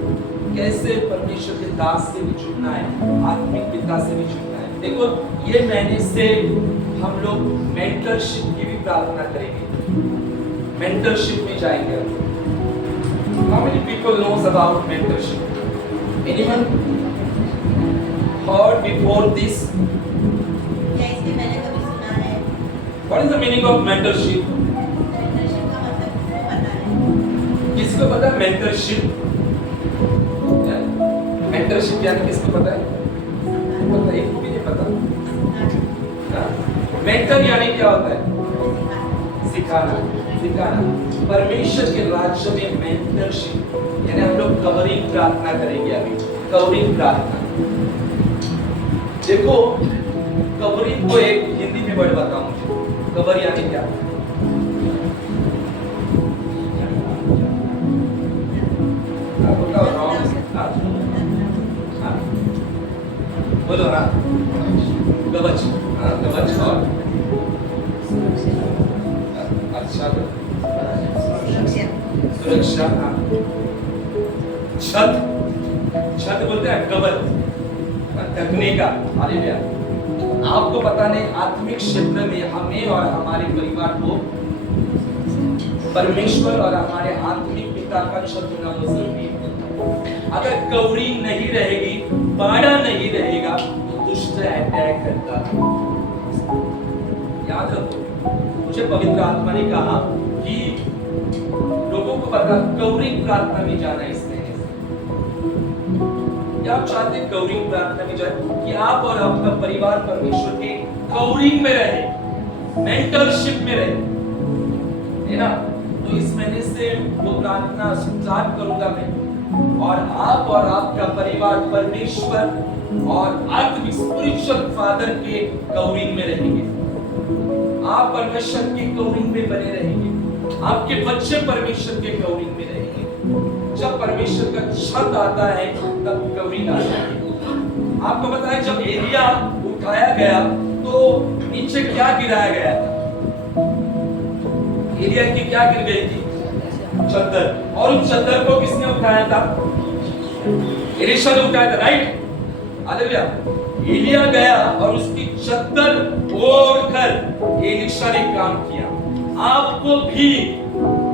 कैसे परमेश्वर के दास से भी जुड़ना है, आत्मिक पिता से भी जुड़ना है। देखो ये महीने से हम लोग मेंटरशिप की भी प्रार्थना करेंगे, मेंटरशिप में जाएंगे। How many people knows about mentorship? Anyone heard before this? क्या इसके पहले कभी सुना है? What is the meaning of mentorship? Mentorship का मतलब किसको पता है? किसको पता है मेंटरशिप? मेंटरशिप यानी किसको पता है? पता, एक को भी नहीं पता। मेंटर यानी क्या होता है? सिखाना, सिखाना। परमेश्वर के राज्य में मेंटरशिप यानी हम लोग कवरिंग प्रार्थना करेंगे अभी, कवरिंग प्रार्थना। देखो कवरिंग को एक हिंदी में वर्ड बताऊं मुझे, कवर यानी क्या? बोलो ना, कवच, कवच और अच्छा सुरक्षा, छत, छत बोलते हैं कवच, ढकने का। हालेलुया। आपको पता नहीं आत्मिक क्षेत्र में हमें और हमारे परिवार को परमेश्वर और हमारे आत्मिक पिता का छत होना बहुत जरूरी है। अगर कवरिंग नहीं रहेगी, बाड़ा नहीं रहेगा तो दुष्ट अटैक करता है। याद रखो, मुझे पवित्र आत्मा ने कहा कि लोगों को पता कवरिंग प्रार्थना में जाना, इसमें क्या आप चाहते हैं कवरिंग प्रार्थना में जाए कि आप और आपका परिवार परमेश्वर के कवरिंग में रहे, मेंटरशिप में रहे, है ना? तो इस महीने से वो प्रार्थना स्टार्ट करूंगा मैं, और आप और आपका परिवार परमेश्वर और आत्मिक स्पिरिचुअल फादर के कवरिंग में रहेंगे। आप परमेश्वर के कवरिंग में बने रहेंगे, आपके बच्चे परमेश्वर के कवरिंग में रहेंगे। जब परमेश्वर का छत आता है तब कवरिंग आता है। आपको पता है जब एलिया उठाया गया तो नीचे क्या गिराया गया था? एलिया की क्या गिर गई थी? चद्दर। और उस चद्दर को किसने उठाया था? एलीशा ने उठाया था, राइट? हालेलुया। एलिया गया और उसकी चद्दर ओढ़कर एलीशा ने काम किया। आपको भी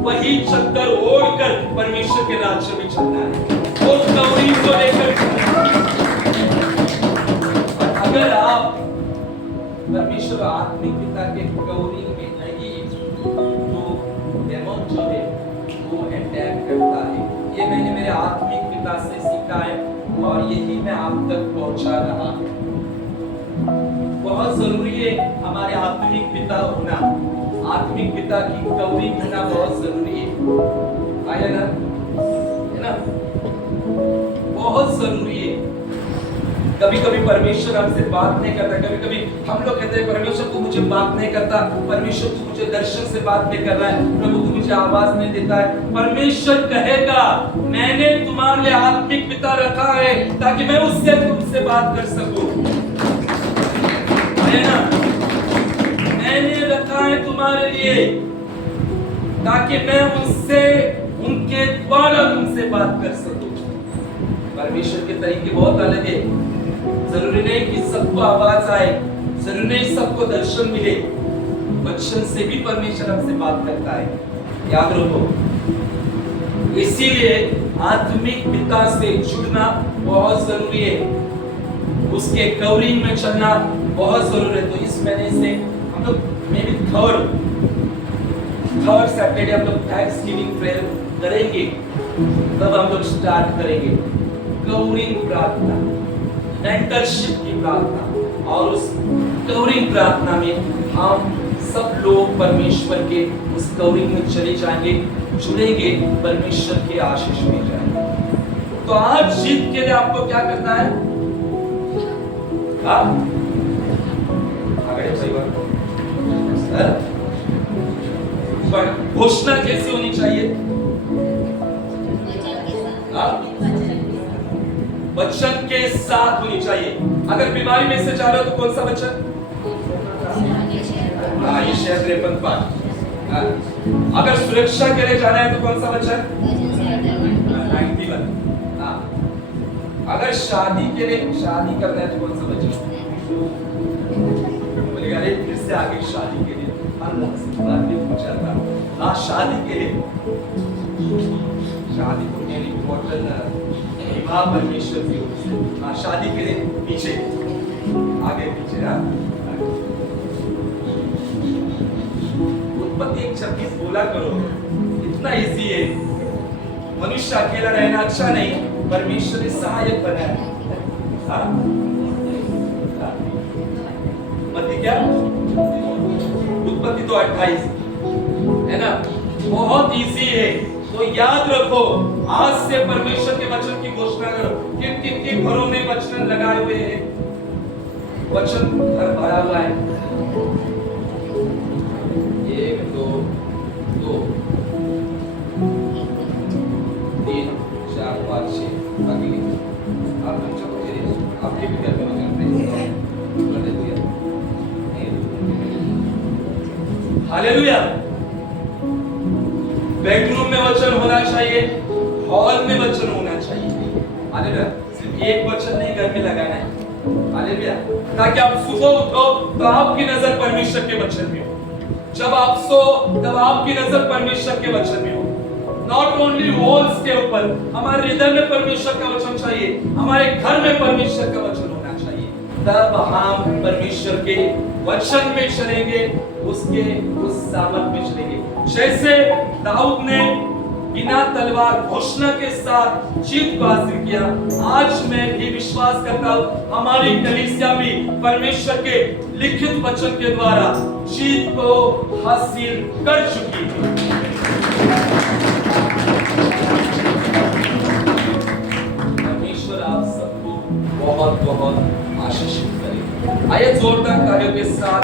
वही चद्दर ओढ़कर परमेश्वर के राज्य में चलना है, उस कवरिंग को लेकर। अगर आप परमेश्वर आत्मिक पिता के कवरिंग में नहीं तो डेमन जो है वो अटैक करता है। ये मैंने मेरे आत्मिक पिता से सीखा है और यही मैं आप तक पहुंचा रहा हूं। बहुत जरूरी है हमारे आत्मिक पिता होना, आत्मिक पिता की कवरिंग होना बहुत जरूरी है। आया ना? है ना? बहुत जरूरी है। कभी कभी परमेश्वर हमसे बात नहीं करता, कभी कभी हम लोग कहते हैं परमेश्वर तू मुझे बात नहीं करता, परमेश्वर तू मुझे दर्शन से बात नहीं कर रहा है, प्रभु तू मुझे आवाज नहीं देता है। परमेश्वर कहेगा मैंने तुम्हारे लिए आत्मिक पिता रखा है ताकि मैं उससे तुमसे बात कर सकूं, है ना? मैंने रखा है तुम्हारे लिए ताकि मैं उनसे, उनके द्वारा तुमसे बात कर सकूं। परमेश्वर के तरीके बहुत अलग है। जरूरी नहीं कि सबको आवाज आए, जरूरी नहीं सबको दर्शन मिले। वचन से भी परमेश्वर हमसे बात करता है, याद रखो। इसीलिए आत्मिक पिता से जुड़ना बहुत जरूरी है, उसके कवरिंग में चलना बहुत जरूरी है। तो इस महीने से हम लोग मे बी थर्ड सैटरडे हम लोग थैंक्सगिविंग प्रेयर करेंगे, तब हम लोग स्टार्ट करेंगे। कवरिंग प्रार्थना, मेंटरशिप की प्रार्थना, और उस कवरिंग प्रार्थना में हम सब लोग परमेश्वर के उस कवरिंग में चले जाएंगे, जुड़ेंगे, परमेश्वर के आशीष में जाएंगे। तो आज जीत के लिए आपको क्या करना है? घोषणा कैसी होनी चाहिए? वचन के साथ होनी चाहिए। अगर बीमारी में से जा रहे हो तो कौन सा वचन? यशायाह 53:5। अगर सुरक्षा के लिए जाना है तो कौन सा वचन? 91। अगर शादी के लिए शादी करना है तो कौन सा वचन? बोलेगा अरे फिर से आगे शादी के लिए अल्लाह से बात भी पूछा था। शादी के लिए, शादी को मेरी इम्पोर्टेंट विवाह परमेश्वर की ओर से। शादी के लिए पीछे आगे पीछे। उत्पत्ति 1:26 बोला करो, इतना इजी है। मनुष्य अकेला रहना अच्छा नहीं, परमेश्वर ने सहायक बनाया। उत्पत्ति क्या? उत्पत्ति तो 28 है ना, बहुत इजी है। तो याद रखो, आज से परमेश्वर के वचन की घोषणा करो। किन किन के घरों में वचन लगाए हुए हैं? वचन घर भरा हुआ है। 1 2 2 3 4 5 6 बाकी आप बच्चों को दे दीजिए। आपके भी घर में वचन हालेलुया। बेडरूम में वचन होना चाहिए, हॉल में वचन होना चाहिए। हालेलुया। सिर्फ एक वचन नहीं घर में लगाना है। हालेलुया। ताकि आप सुबह उठो तो आपकी नजर परमेश्वर के वचन में हो, जब आप सो तब आपकी नजर परमेश्वर के वचन में हो। नॉट ओनली वॉल्स के ऊपर, हमारे हृदय में परमेश्वर का वचन चाहिए, हमारे घर में परमेश्वर का वचन होना चाहिए। तब हम परमेश्वर के वचन में चलेंगे, उसके उस सामर्थ में चलेंगे। जैसे दाऊद ने बिना तलवार घोषणा के साथ जीत को हासिल किया, आज मैं भी विश्वास करता हूं हमारी कलीसिया भी परमेश्वर के लिखित वचन के द्वारा जीत को हासिल कर चुकी है। परमेश्वर आप सबको बहुत बहुत आशीषित करे। आइए जोरदार तालियों के साथ